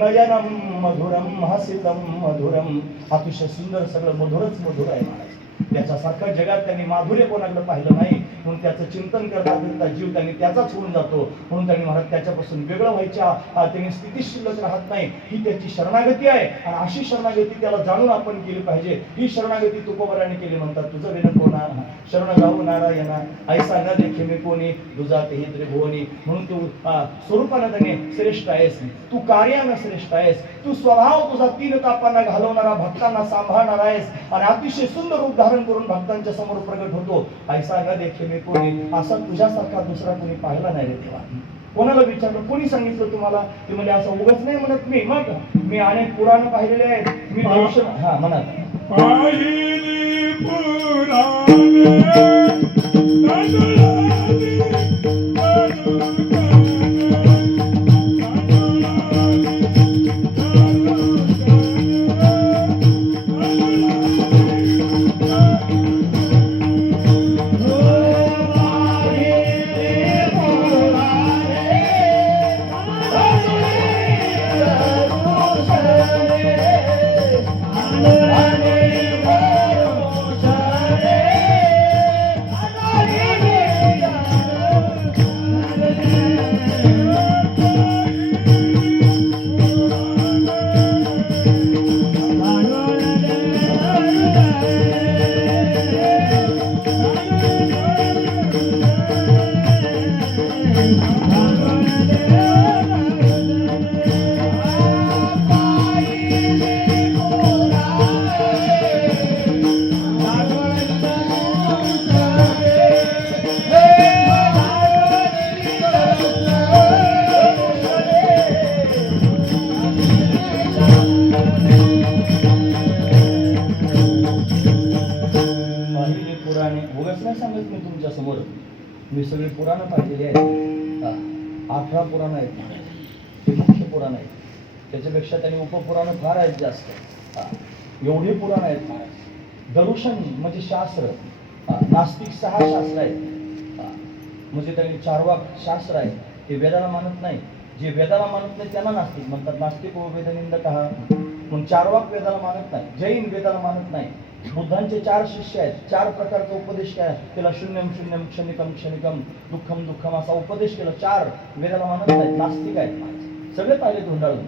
नयनम मधुरम हसितम मधुरम. अतिशय सुंदर सगळं मधुरच मधुर आहे महाराज. त्याच्यासारखं जगात त्यांनी माधुर्य कोणाकडे पाहिलं नाही. म्हणून त्याचं चिंतन करता करता जीव त्यांनी त्याचाच होऊन जातो. म्हणून त्यांनी महाराज त्याच्यापासून वेगळं व्हायच्या त्यांनी स्थिती शिल्लक राहत नाही. ही त्याची शरणागती आहे आणि अशी शरणागती त्याला जाणून आपण केली पाहिजे. ही शरणागती तुकोबराने केली म्हणतात. तुझं विन कोणा शरण जाऊ नारायणा ऐसा न देखे मी कोणी तुझा ते त्रिभुवनी. म्हणून तू स्वरूपानं त्याने श्रेष्ठ आहेस. तू कार्यानं श्रेष्ठ आहेस. तू स्वभाव तुझा तीन तापांना घालवणारा भक्तांना सांभाळणार आहेस आणि अतिशय सुंदर रूप धारण करून भक्तांच्या समोर प्रगट होतो. ऐसा न देखे मी कोणी. असा तुझ्यासारखा दुसरा कोणी पाहिला नाही रे देवा. कोणाला विचारलं कोणी सांगितलं तुम्हाला? ते म्हणजे असं उगाच नाही म्हणत मी. मग मी अनेक पुराण पाहिलेले आहेत. मी दर्शन हा म्हणा पाहिली पुराणे उगाच नाही सांगत मी तुमच्या समोर, मी सगळी पुराणं पाहिलेली आहेत. 18 पुराणं आहेत महाराज, ते मुख्य पुराण आहेत. त्याच्यापेक्षा त्यांनी उपपुराणं फार आहेत जास्त. एवढी पुराण आहेत महाराज. दर्शन म्हणजे शास्त्र, नास्तिक 6 शास्त्र आहेत. म्हणजे त्यांनी चारवाक शास्त्र आहे, ते वेदाला मानत नाही. जे वेदाला मानत नाही त्याला नास्तिक म्हणतात. नास्तिक व वेदनिंदक म्हणून चारवाक वेदाला मानत नाही, जैन वेदाला मानत नाही. बुद्धांचे 4 शिष्य आहेत, 4 प्रकारचा उपदेश काय, त्याला शून्यम शून्यम क्षणिकम क्षणिकम दुःखम दुःखम असा उपदेश केला. 4 वेदाला मानत नाहीत, नास्तिक आहेत. सगळे पाहिले धुंडाळून.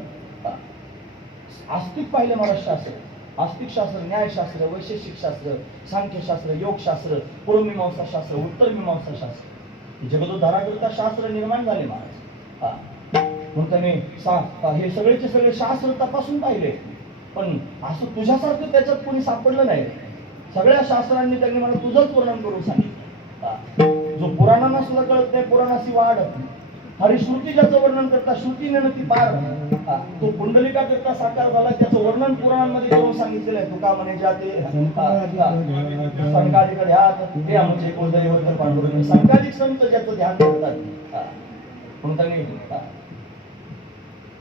आस्तिक पाहिले महाराज शास्त्र, आस्तिक शास्त्र, न्यायशास्त्र, वैशेषिक शास्त्र, सांख्यशास्त्र, योगशास्त्र, पूर्वमीमांसा शास्त्र, उत्तर मीमांसा शास्त्र, जगदोद्धाराकरिता शास्त्र निर्माण झाले महाराज. म्हणून त्याने हे सगळेचे सगळे शास्त्र तपासून पाहिले, पण असं तुझ्यासारखं त्याच्यात कोणी सापडलं नाही. सगळ्या शास्त्रांनी त्यांनी मला तुझंच वर्णन करून सांगितलं. जो पुराणांना सुद्धा कळत नाही, पुराणाची वाढ. हरिश्रुती ज्याचं वर्णन करता, श्रुतीने ती पार, तो पुंडलिका करता साकार झाला, त्याचं वर्णन पुराणांमध्ये करून सांगितलेलं आहे. तुका म्हणे जाते संकाधिक ध्यान, ते आमचे कुलदैवत पांडुरंग. संकाधिक संत ज्याचं ध्यान करतात, म्हणून त्यांनी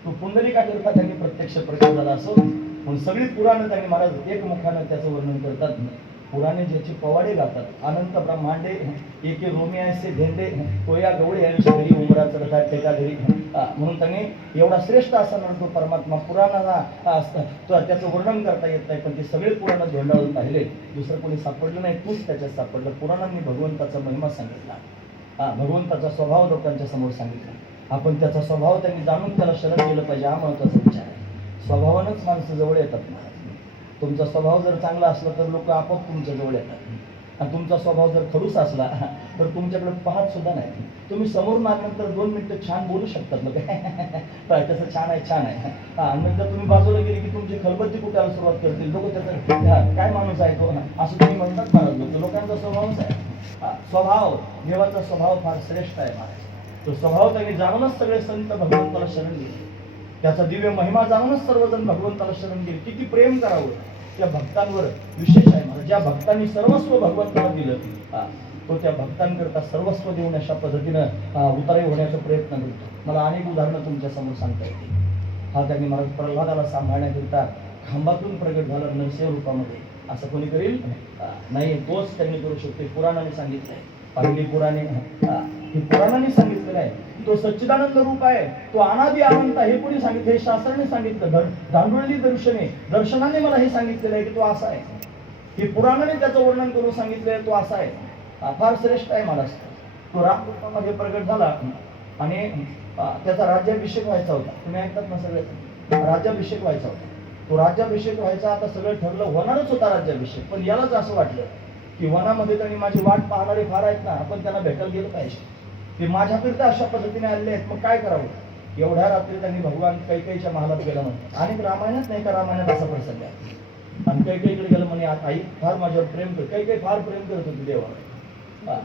तो पुंडलिका करता त्यांनी प्रत्यक्ष प्रकट झाला असो. म्हणून सगळी पुराणं त्यांनी महाराज एकमुखानं त्याचं वर्णन करतात. पुराणे ज्याचे पवाडे गातात, अनंत ब्रह्मांडे एके रोमी ऐसे धेंडे, कोया गवळे यांच्या घरी उमरा चढता टेका घरी. म्हणून त्यांनी एवढा श्रेष्ठ असा म्हणतो परमात्मा. पुराणाला त्याचं वर्णन करता येत नाही, पण ते सगळे पुराण धोंडाळून पाहिले. दुसरं कोणी सापडलं नाही, तूच त्याच्यात सापडलं. पुराणांनी भगवंताचा महिमा सांगितला, भगवंताचा स्वभाव लोकांच्या समोर सांगितला. आपण त्याचा स्वभाव त्यांनी जाणून त्याला शरण केलं पाहिजे, हा महत्वाचा विचार आहे. स्वभावानंच माणसं जवळ येतात. तुमचा स्वभाव जर चांगला असला तर लोक आपोआप तुमच्या जवळ येतात, आणि तुमचा स्वभाव जर खडूस असला तर तुमच्याकडे पाहत सुद्धा नाही. तुम्ही समोरून आल्यानंतर 2 मिनिटं छान बोलू शकतात लोक, कसं छान आहे छान आहे. आणि नंतर तुम्ही बाजूला गेले की तुमची खलबत्ती कुठायला सुरुवात करतील लोक. त्याचा काय माणूस आहे तो, असं तुम्ही म्हणतात महाराज. लोक लोकांचा स्वभावच आहे. स्वभाव, देवाचा स्वभाव फार श्रेष्ठ आहे महाराज. तो स्वभाव त्यांनी जाणूनच सगळे संत भगवंताला शरण गेले. त्याचा दिव्य महिमा जाणूनच सर्वजण भगवंताला शरण गेले. किती प्रेम करावं त्या भक्तांवर विशेष आहे मला. ज्या भक्तांनी सर्वस्व भगवंताला दिलं, तो त्या भक्तांकरता सर्वस्व देऊन अशा पद्धतीनं उतारे होण्याचा प्रयत्न करतो. मला अनेक उदाहरणं तुमच्या समोर सांगता येतील. हा त्यांनी मला प्रल्हादाला सांभाळण्याकरिता खांबातून प्रगट झाला नरसिंह रूपामध्ये. असं कोणी करील नाही, तोच त्यांनी करू शकतो. पुराणाने सांगितलंय, पहिली पुराणे हे पुराणाने सांगितलेलं आहे. तो सच्चिदानंद रूप आहे, तो अनादि अनंत. हे कोणी सांगितलं? हे शास्त्राने सांगितलं. धांडुळली दर्शनाने मला हे सांगितलेलं आहे की तो असा आहे. हे पुराणाने त्याचं वर्णन करून सांगितलंय, तो असा आहे. फार श्रेष्ठ आहे मला. तो रामरूपामध्ये प्रगट झाला आणि त्याचा राज्याभिषेक व्हायचा होता. तुम्ही ऐकतात ना, सगळे राज्याभिषेक व्हायचा होता. तो राज्याभिषेक व्हायचा, आता सगळं ठरलं, होणारच होता राज्याभिषेक. पण यालाच असं वाटलं की वनामध्ये त्यांनी माझी वाट पाहणारे फार आहेत ना, आपण त्यांना भेटायला गेलं पाहिजे. ते माझ्याकरिता अशा पद्धतीने आलेले आहेत, मग काय करावं. एवढ्या रात्री त्यांनी भगवान कैकेयीच्या महालात गेला म्हणतात. आणि रामायणात नाही का, रामायणात असा प्रसंग आहे. आणि कैकेयीकडे गेलं म्हणे, आई फार माझ्यावर प्रेम करते. कैकेयी फार प्रेम करत होती देवाला.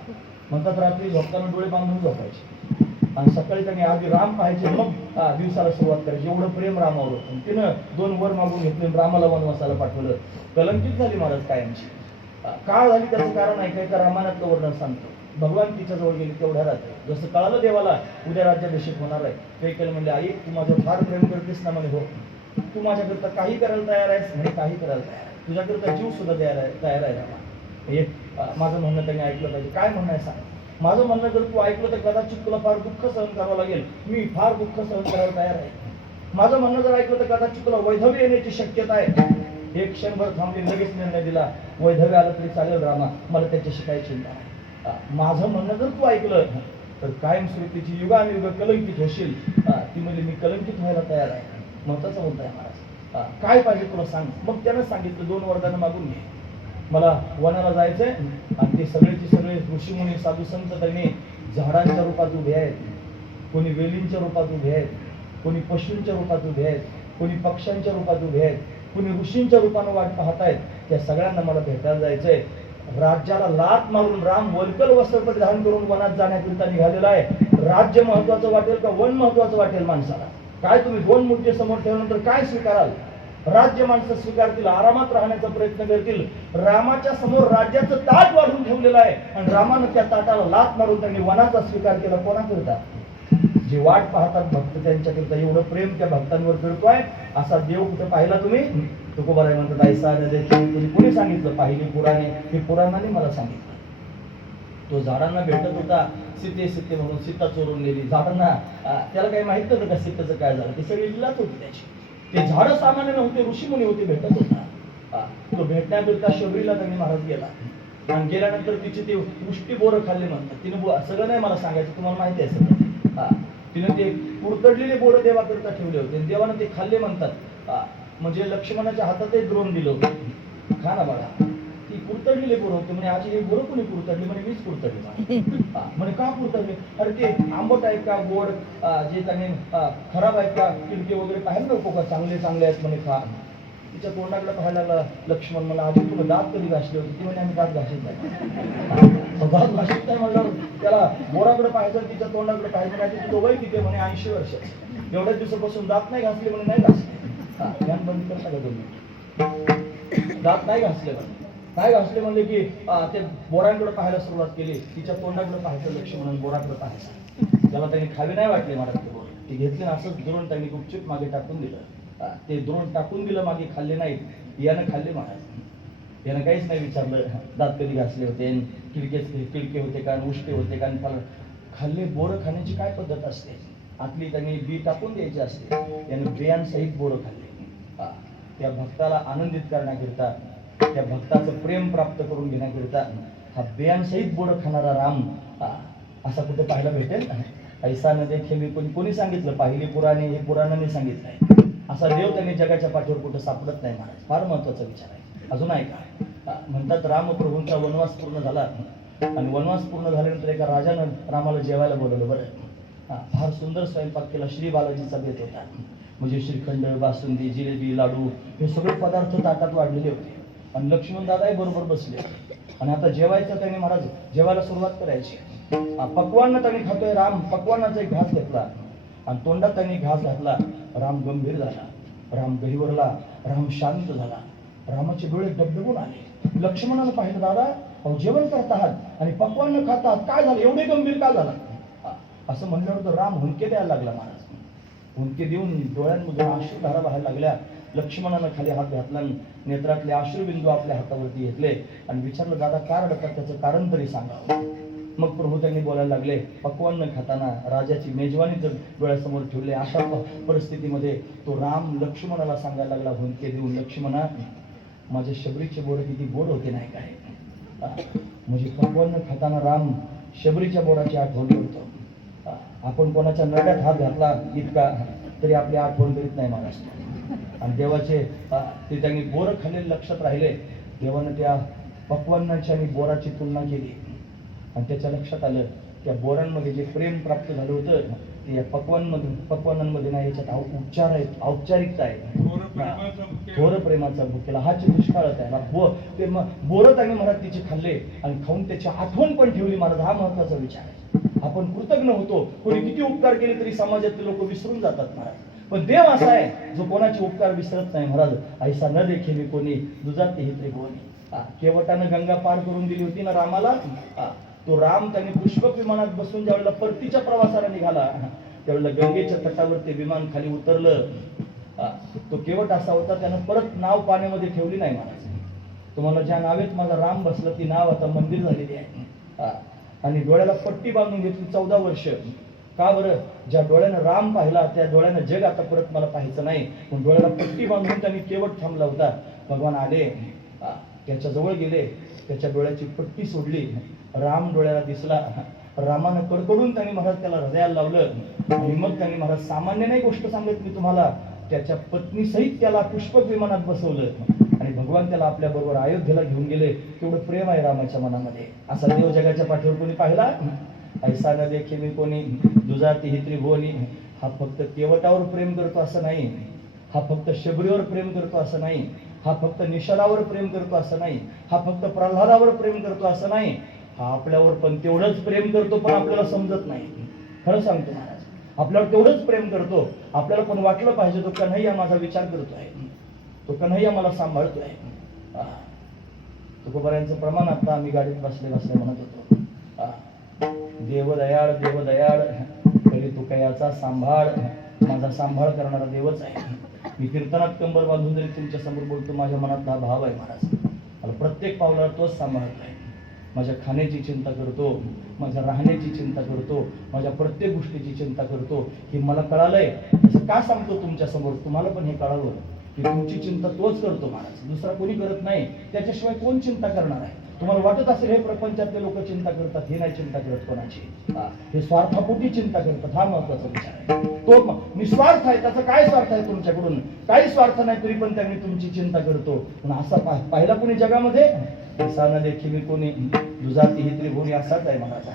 म्हणतात रात्री झोपताना डोळे बांधून झोपायचे, आणि सकाळी त्यांनी आधी राम पाहायचे, मग दिवसाला सुरुवात करायची. एवढं प्रेम रामावर होतं. तिनं 2 वर मागून घेतले, रामाला वनवासाला पाठवलं. कलंकित झाली महाराज कायमची. काळ झाली, त्याचं कारण आहे का, रामायणातलं वर्णन सांगतो. भगवान तिच्या जवळ गेली तेवढ्या रात्री. जसं कळालं देवाला उद्या राज्याभिषेक होणार आहे, कैकेयी म्हणले, आई तू माझ्यावर फार प्रेम करतेस ना. म्हणे हो. तू माझ्याकरता काही करायला तयार आहेस? म्हणे काही करायला तयार आहे. तुझ्याकरता जीव सुद्धा तयार आहे रामा. हे माझं म्हणणं त्यांनी ऐकलं पाहिजे. काय म्हणणं आहे सांग. माझं म्हणणं जर तू ऐकलं तर कदाचित तुला फार दुःख सहन करावं लागेल. मी फार दुःख सहन करायला तयार आहे. माझं म्हणणं जर ऐकलं तर कदाचित तुला वैधव्य येण्याची शक्यता आहे. एक क्षणभर थांबली, लगेच निर्णय दिला, वैधव्य आलं तरी चालेल रामा, मला त्याच्याशी काही चिंता नाही. माझं म्हणणं जर तू ऐकलं तर कायमस्वरूपीची युगानुयुग कलंकित होशील. ती म्हणजे मी कलंकित व्हायला तयार आहे. महत्वाचा मुद्दा आहे महाराज. काय पाहिजे तुला सांग. मग त्यानं सांगितलं, 2 वरदानं मागून घे. मला वनाला जायचंय, आणि ते सगळेचे सगळे ऋषीमुनी साधू संत त्यांनी झाडांच्या रूपात उभे आहेत, कोणी वेलींच्या रूपात उभे आहेत, कोणी पशूंच्या रूपात उभे आहेत, कोणी पक्ष्यांच्या रूपात उभे आहेत, कोणी ऋषींच्या रूपानं वाट पाहतायत. त्या सगळ्यांना मला भेटायला जायचंय. राज्याला लात मारून राम वल्कल वस्त्र परिधान करून वनात जाण्याकरिता निघालेला आहे. राज्य महत्वाचं वाटेल का वन महत्वाचं वाटेल माणसाला? काय तुम्ही 2 मूर्ती समोर ठेवल्यानंतर काय स्वीकाराल? राज्य माणसं स्वीकारतील, आरामात राहण्याचा प्रयत्न करतील. रामाच्या समोर राज्याचं ताट वाढून ठेवलेलं आहे आणि रामानं त्या ताटाला लाथ मारून त्यांनी वनाचा स्वीकार केला. कोणाकरता? जे वाट पाहतात भक्त त्यांच्याकरता. एवढं प्रेम त्या भक्तांवर करतोय. असा देव कुठे पाहिला तुम्ही? तुकोबाराय म्हणतात ऐसा देखील कोणी सांगितलं? पाहिली पुराणे. हे पुराणाने मला सांगितलं. तो झाडांना भेटत होता, सीते म्हणून सीता चोरून गेली. झाडांना त्याला काही माहित नव्हतं का सीतेचं काय झालं. ती सगळी लीलाच होती त्याची. ते झाड सामान्य नव्हते, ऋषीमुनी होते, भेटत होता. तो भेटण्याकरता शबरीला त्यांनी महाराज गेला आणि गेल्यानंतर तिची ते उष्टी बोरं खाल्ली म्हणतात. तिने सगळं नाही मला सांगायचं, तुम्हाला माहिती आहे सगळं. तिने ते कुरतडलेले बोरं देवाकरता ठेवले होते आणि देवानं ते खाल्ले म्हणतात. म्हणजे लक्ष्मणाच्या हातातही द्रोण दिलं होतं, खा ना बघा. ती कुरतडलेले बोरं होते. म्हणजे आजी हे बोरं कोणी कुरतडली? म्हणजे मीच कुरतडली. म्हणजे का कुरतडले? अरे ते आंबट आहेत का, गोड, जे त्यांनी खराब आहेत का, किडके वगैरे पाहायला नको का? चांगले आहेत म्हणे, खा. तिच्या तोंडाकडे पाहायला लागला लक्ष्मण. मला आजी तुला दात कधी घासले होते? ती म्हणे आम्ही दात घासत नाही. दात घासत नाही म्हणलं त्याला बोराकडे पाहायचं, तिच्या तोंडाकडे पाहायचं. म्हणजे तू दोघंही तिथे म्हणे 80 वर्ष. एवढ्या दिवसापासून दात नाही घासले म्हणे. नाही घासले. ध्यान बंद करता का तुम्ही? दात नाही घासले म्हणे. नाही घासले म्हणले की ते बोरांकडे पाहायला सुरुवात केली. तिच्या तोंडाकडे पाहायचं लक्ष्मण, बोराकडे पाहायचं. त्याला त्यांनी खावी नाही वाटले महाराज ते बोर. ते घेतले असंच द्रोण त्यांनी गुपचूप मागे टाकून दिलं. ते द्रोण टाकून दिलं मागे, खाल्ले नाही. यानं खाल्ले महाराज. यानं काहीच नाही विचारलं दात कधी घासले होते, किडके होते का, उष्टे होते का. खाल्ले. बोरं खाण्याची काय पद्धत असते? आतली त्यांनी बी टाकून द्यायची असते. याने बियांसहित बोरं खाल्ले. त्या भक्ताला आनंदित करण्याकरिता, त्या भक्ताचं प्रेम प्राप्त करून घेण्याकरिता हा बियांसहित बोरं खाणारा राम असा कुठे पाहायला भेटेल? ऐसा न देखे मी कोणी सांगितलं? पाहिली पुराणे. हे पुराणाने सांगितलंय. असा देव त्यांनी जगाच्या पाठीवर कुठं सापडत नाही महाराज. फार महत्वाचा विचार आहे. अजून ऐका. म्हणतात रामप्रभूंचा वनवास पूर्ण झाला आणि वनवास पूर्ण झाल्यानंतर एका राजानं रामाला जेवायला बोलवलं. बरं, फार सुंदर स्वयंपाक केला. श्री बालाजीचा बेत होता. म्हणजे श्रीखंड, बासुंदी, जिलेबी, लाडू हे सगळे पदार्थ ताटात वाढलेले होते आणि लक्ष्मण दादाही बरोबर बसले आणि आता जेवायचं. त्यांनी महाराज जेवायला सुरुवात करायची. पक्वान्न त्यांनी खातोय. राम पक्वान्नाचा एक घास घेतला आणि तोंडात त्यांनी घास घातला. राम गंभीर झाला, राम गहिवरला, राम शांत झाला. रामाचे डोळे डबडबून आले. लक्ष्मणानं पाहिलं, दादा अहो जेवण करत आहात आणि पक्वान्न खात आहात, काय झालं? एवढे गंभीर का झाला? असं म्हणल्यावर तर राम हुंदके द्यायला लागला महाराज. हुंदके देऊन डोळ्यांमधून अश्रुधारा व्हायला लागल्या. लक्ष्मणानं खाली हात घातला, नेत्रातले अश्रुबिंदू आपल्या हातावरती घेतले आणि विचारलं, दादा का रडतात? त्याचं कारण तरी सांगा. मग प्रभू त्यांनी बोलायला लागले, पक्वान्न खाताना राजाची मेजवानी जर डोळ्यासमोर ठेवले. अशा परिस्थितीमध्ये तो राम लक्ष्मणाला सांगायला लागला हुंदके देऊन, लक्ष्मणा माझे शबरीचे बोरं किती गोड होते नाही काय? म्हणजे पक्वान्न खाताना राम शबरीच्या बोराची आठवण करतो. आपण कोणाच्या नड्यात हात घातला इतका तरी आपली आठवण करीत नाही महाराज. आणि देवाचे ते त्यांनी बोरं खाल्लेले लक्षात राहिले. देवानं त्या पक्वान्नाची आणि बोराची तुलना केली आणि त्याच्या लक्षात आलं त्या बोरांमध्ये जे प्रेम प्राप्त झालं होतं ते या पक्वान्नांमध्ये नाही. याच्यात उपचार आहेत, औपचारिकता आहे. थोर प्रेमाचा भुकेला हाच दुष्काळच आहे. बोरं त्यांनी महाराज तिचे खाल्ले आणि खाऊन त्याची आठवण पण ठेवली महाराज. हा महत्वाचा विचार आहे. आपण कृतज्ञ होतो. कोणी किती उपकार केले तरी समाजातले लोक विसरून जातात महाराज. पण देव असा आहे जो कोणाचे उपकार विसरत नाही महाराज. ऐसा न देखे मी कोणी दुजाते हे त्रिभुवनी. केवटानं गंगा पार करून दिली होती ना रामाला. तो राम त्यांनी पुष्पक विमानात बसून ज्यावेळेला परतीच्या प्रवासाला निघाला त्यावेळेला गंगेच्या तटावर ते विमान खाली उतरलं. तो केवट असा होता त्यानं परत नाव पाण्यामध्ये ठेवली नाही महाराज. तुम्हाला ज्या नावेत माझा राम बसला ती नाव आता मंदिर झालेली आहे. आणि डोळ्याला पट्टी बांधून घेतली 14 वर्ष. का बरं? ज्या डोळ्यानं राम पाहिला त्या डोळ्यानं जग आता परत मला पाहायचं नाही. पण डोळ्याला पट्टी बांधून त्यांनी केवट थांबला होता. भगवान आले, त्याच्या जवळ गेले, त्याच्या डोळ्याची पट्टी सोडली. राम डोळ्याला दिसला. रामानं कडकडून त्यांनी महाराज त्याला हृदयाला लावलं आणि मग त्यांनी महाराज सामान्य नाही गोष्ट सांगत मी तुम्हाला, त्याच्या पत्नी सहित त्याला पुष्पक विमानात बसवलं आणि भगवान त्याला आपल्या बरोबर अयोध्येला घेऊन गेले. तेवढं प्रेम आहे रामाच्या मनामध्ये. असा देव जगाच्या पाठीवर कोणी पाहिला? ऐसा न देखे मी कोणी दुजाती ही त्रिभुवनी. हा फक्त केवटावर प्रेम करतो असं नाही, हा फक्त शबरीवर प्रेम करतो असं नाही, हा फक्त निषादावर प्रेम करतो असं नाही, हा फक्त प्रल्हादावर प्रेम करतो असं नाही, हा आपल्यावर पण तेवढंच प्रेम करतो पण आपल्याला समजत नाही. खरं सांगतो महाराज, आपल्यावर तेवढंच प्रेम करतो. आपल्याला पण वाटलं पाहिजे तो का नाही हा माझा विचार करतो आहे. तो कन्हैया मला सांभाळतोय. तुकोबारायांचं प्रमाण आता आम्ही गाडीत बसले म्हणत होतो. देव दयाळ करी तुकयाचा सांभाळ, माझा सांभाळ करणारा देवच आहे. मी कीर्तनात कंबर बांधून जरी तुमच्या समोर बोलतो, माझ्या मनातला भाव आहे महाराज. मला प्रत्येक पावलावर तोच सांभाळतोय. माझ्या खाण्याची चिंता करतो, माझ्या राहण्याची चिंता करतो, माझ्या प्रत्येक गोष्टीची चिंता करतो. हे मला कळालंय. असं का सांगतो तुमच्या समोर? तुम्हाला पण हे कळावं की तुमची चिंता तोच करतो महाराज, दुसरा कोणी करत नाही. त्याच्याशिवाय कोण चिंता करणार आहे? तुम्हाला वाटत असेल हे प्रपंचातले लोक चिंता करतात, हे नाही चिंता करत कोणाची. हे स्वार्थापोटी चिंता करतात. हा महत्वाचा विचार आहे. तो निस्वार्थ आहे. त्याचा काय स्वार्थ आहे तुमच्याकडून? काही स्वार्थ नाही, तरी पण त्यांनी तुमची चिंता करतो. पण असा पाहिला कोणी जगामध्ये? असा न देखी मी कोणी दुजाती ही त्रिभुवनी असाच आहे महाराजा.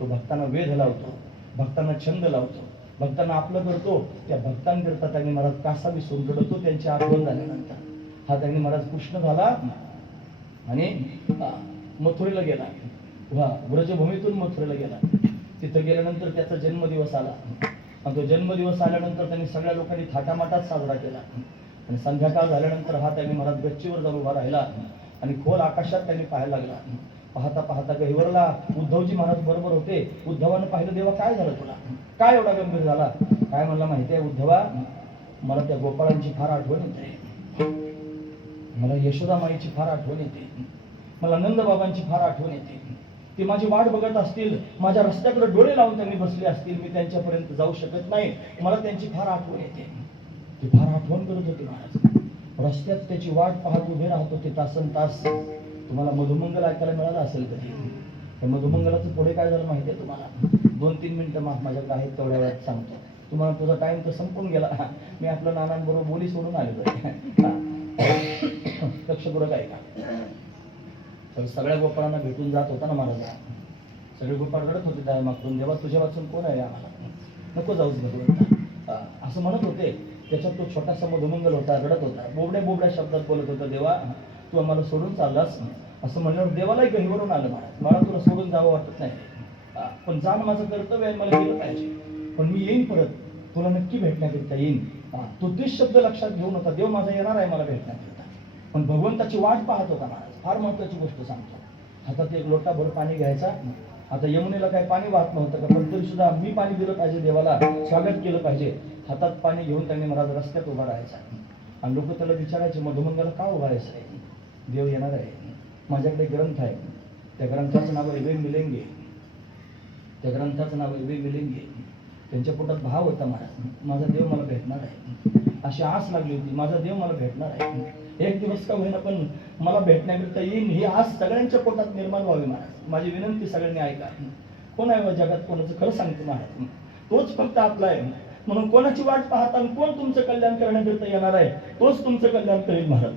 तो भक्तांना वेध लावतो, भक्तांना छंद लावतो, भक्तांना आपलं करतो. त्या भक्तांकरता त्यांनी महाराज कासा विसरून रडतो त्यांची आठवण झाल्यानंतर. हा त्यांनी महाराज कृष्ण झाला आणि मथुरेला गेला. व्रजभूमीतून मथुरेला गेला. तिथं गेल्यानंतर त्याचा जन्मदिवस आला आणि तो जन्मदिवस आल्यानंतर त्यांनी सगळ्या लोकांनी थाटामाटात साजरा केला. आणि संध्याकाळ झाल्यानंतर हा त्यांनी महाराज गच्चीवर जाऊन उभा राहिला आणि खोल आकाशात त्यांनी पाहायला लागला. पाहता पाहता गहिवरला उद्धवजी महाराज बरोबर होते. उद्धवानं पाहिलं, देवा काय झालं तुला? काय एवढा गंभीर झाला? काय म्हणला माहिती आहे उद्धवा, मला त्या गोपाळांची फार आठवण येते, मला यशोदामाईची फार आठवण येते, मला नंदबाबांची फार आठवण येते. ती माझी वाट बघत असतील, माझ्या रस्त्याकडे डोळे लावून त्यांनी बसले असतील, मी त्यांच्यापर्यंत जाऊ शकत नाही, मला त्यांची फार आठवण येते. ती फार आठवण करत होती महाराज. रस्त्यात त्याची वाट पाहत उभे राहत होते तासन तास. तुम्हाला मधुमंगल ऐकायला मिळालं असेल कधी? त्या मधुमंगलाचं पुढे काय झालं माहिती आहे तुम्हाला? 2-3 मिनिटं माझ्याकडे आहेत, तेवढ्या वेळात सांगतो तुम्हाला. तुझा टाइम तर संपून गेला. मी आपल्या नानांबरोबर बोली सोडून आलेलो. लक्षपूर्वक ऐका. सगळ्या गोपाळांना भेटून जात होता ना महाराज. सगळे गोपाळ रडत होते त्या मागून, देवा तुझ्या वाचून कोण आहे आम्हाला, नको जाऊच भगवंता, असं म्हणत होते. त्याच्यात तो छोटासा मधुमंगल होता, रडत होता, बोबड्या शब्दात बोलत होता, देवा तू आम्हाला सोडून चाललास. असं म्हणल्यावर देवालाही गहिवरून आलं महाराज. मला तुला सोडून जावं वाटत नाही, पण जाणं माझं कर्तव्य आहे, मला गेलं पाहिजे. पण मी येईन परत, तुला नक्की भेटण्याकरिता येईन. तो तेच शब्द लक्षात घेऊन होता, देव माझा येणार आहे मला भेटण्याकरिता. पण भगवंताची वाट पाहत होता महाराज. फार महत्वाची गोष्ट सांगतो. हातात एक लोटाभर पाणी घ्यायचा. आता यमुनेला काही पाणी वाहत नव्हतं का, पण तरी सुद्धा मी पाणी दिलं पाहिजे, देवाला स्वागत केलं पाहिजे. हातात पाणी घेऊन त्यांनी महाराज रस्त्यात उभा राहायचा आणि लोक त्याला विचारायचे, मधुमंगला का उभा राहायचं आहे? देव येणार आहे. माझ्याकडे ग्रंथ आहे, त्या ग्रंथाचं नाव आहे वे मिलेंगे. त्या ग्रंथाचं नाव आहे वे मिलेंगे. त्यांच्या पोटात भाव होता महाराज, माझा देव मला भेटणार आहे. अशी आस लागली होती, माझा देव मला भेटणार आहे. एक दिवस का होईना पण मला भेटण्याकरिता येईन, ही आस सगळ्यांच्या पोटात निर्माण व्हावी महाराज. माझी विनंती सगळ्यांनी ऐका. कोण आहे जगात कोणाचं? खरं सांगतो महाराज, तोच फक्त आपला आहे. म्हणून कोणाची वाट पाहता आणि कोण तुमचं कल्याण करण्याकरिता येणार आहे, तोच तुमचं कल्याण करेल महाराज.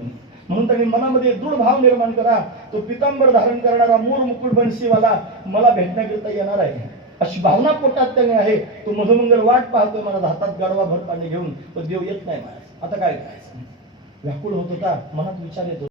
म्हणून त्यांनी मनामध्ये दृढ भाव निर्माण करा, तो पितांबर धारण करणारा मूळ मुकुट बनसीवाला मला भेटण्याकरिता येणार आहे, अशी भावना पोटात त्याने आहे. तो मधुमंगल वाट पाहतोय महाराज, हातात गाडवा भर पाणी घेऊन, पण देव येत नाही महाराज. आता काय करायचं? व्याकुळ होत होता, मनात विचार येतो.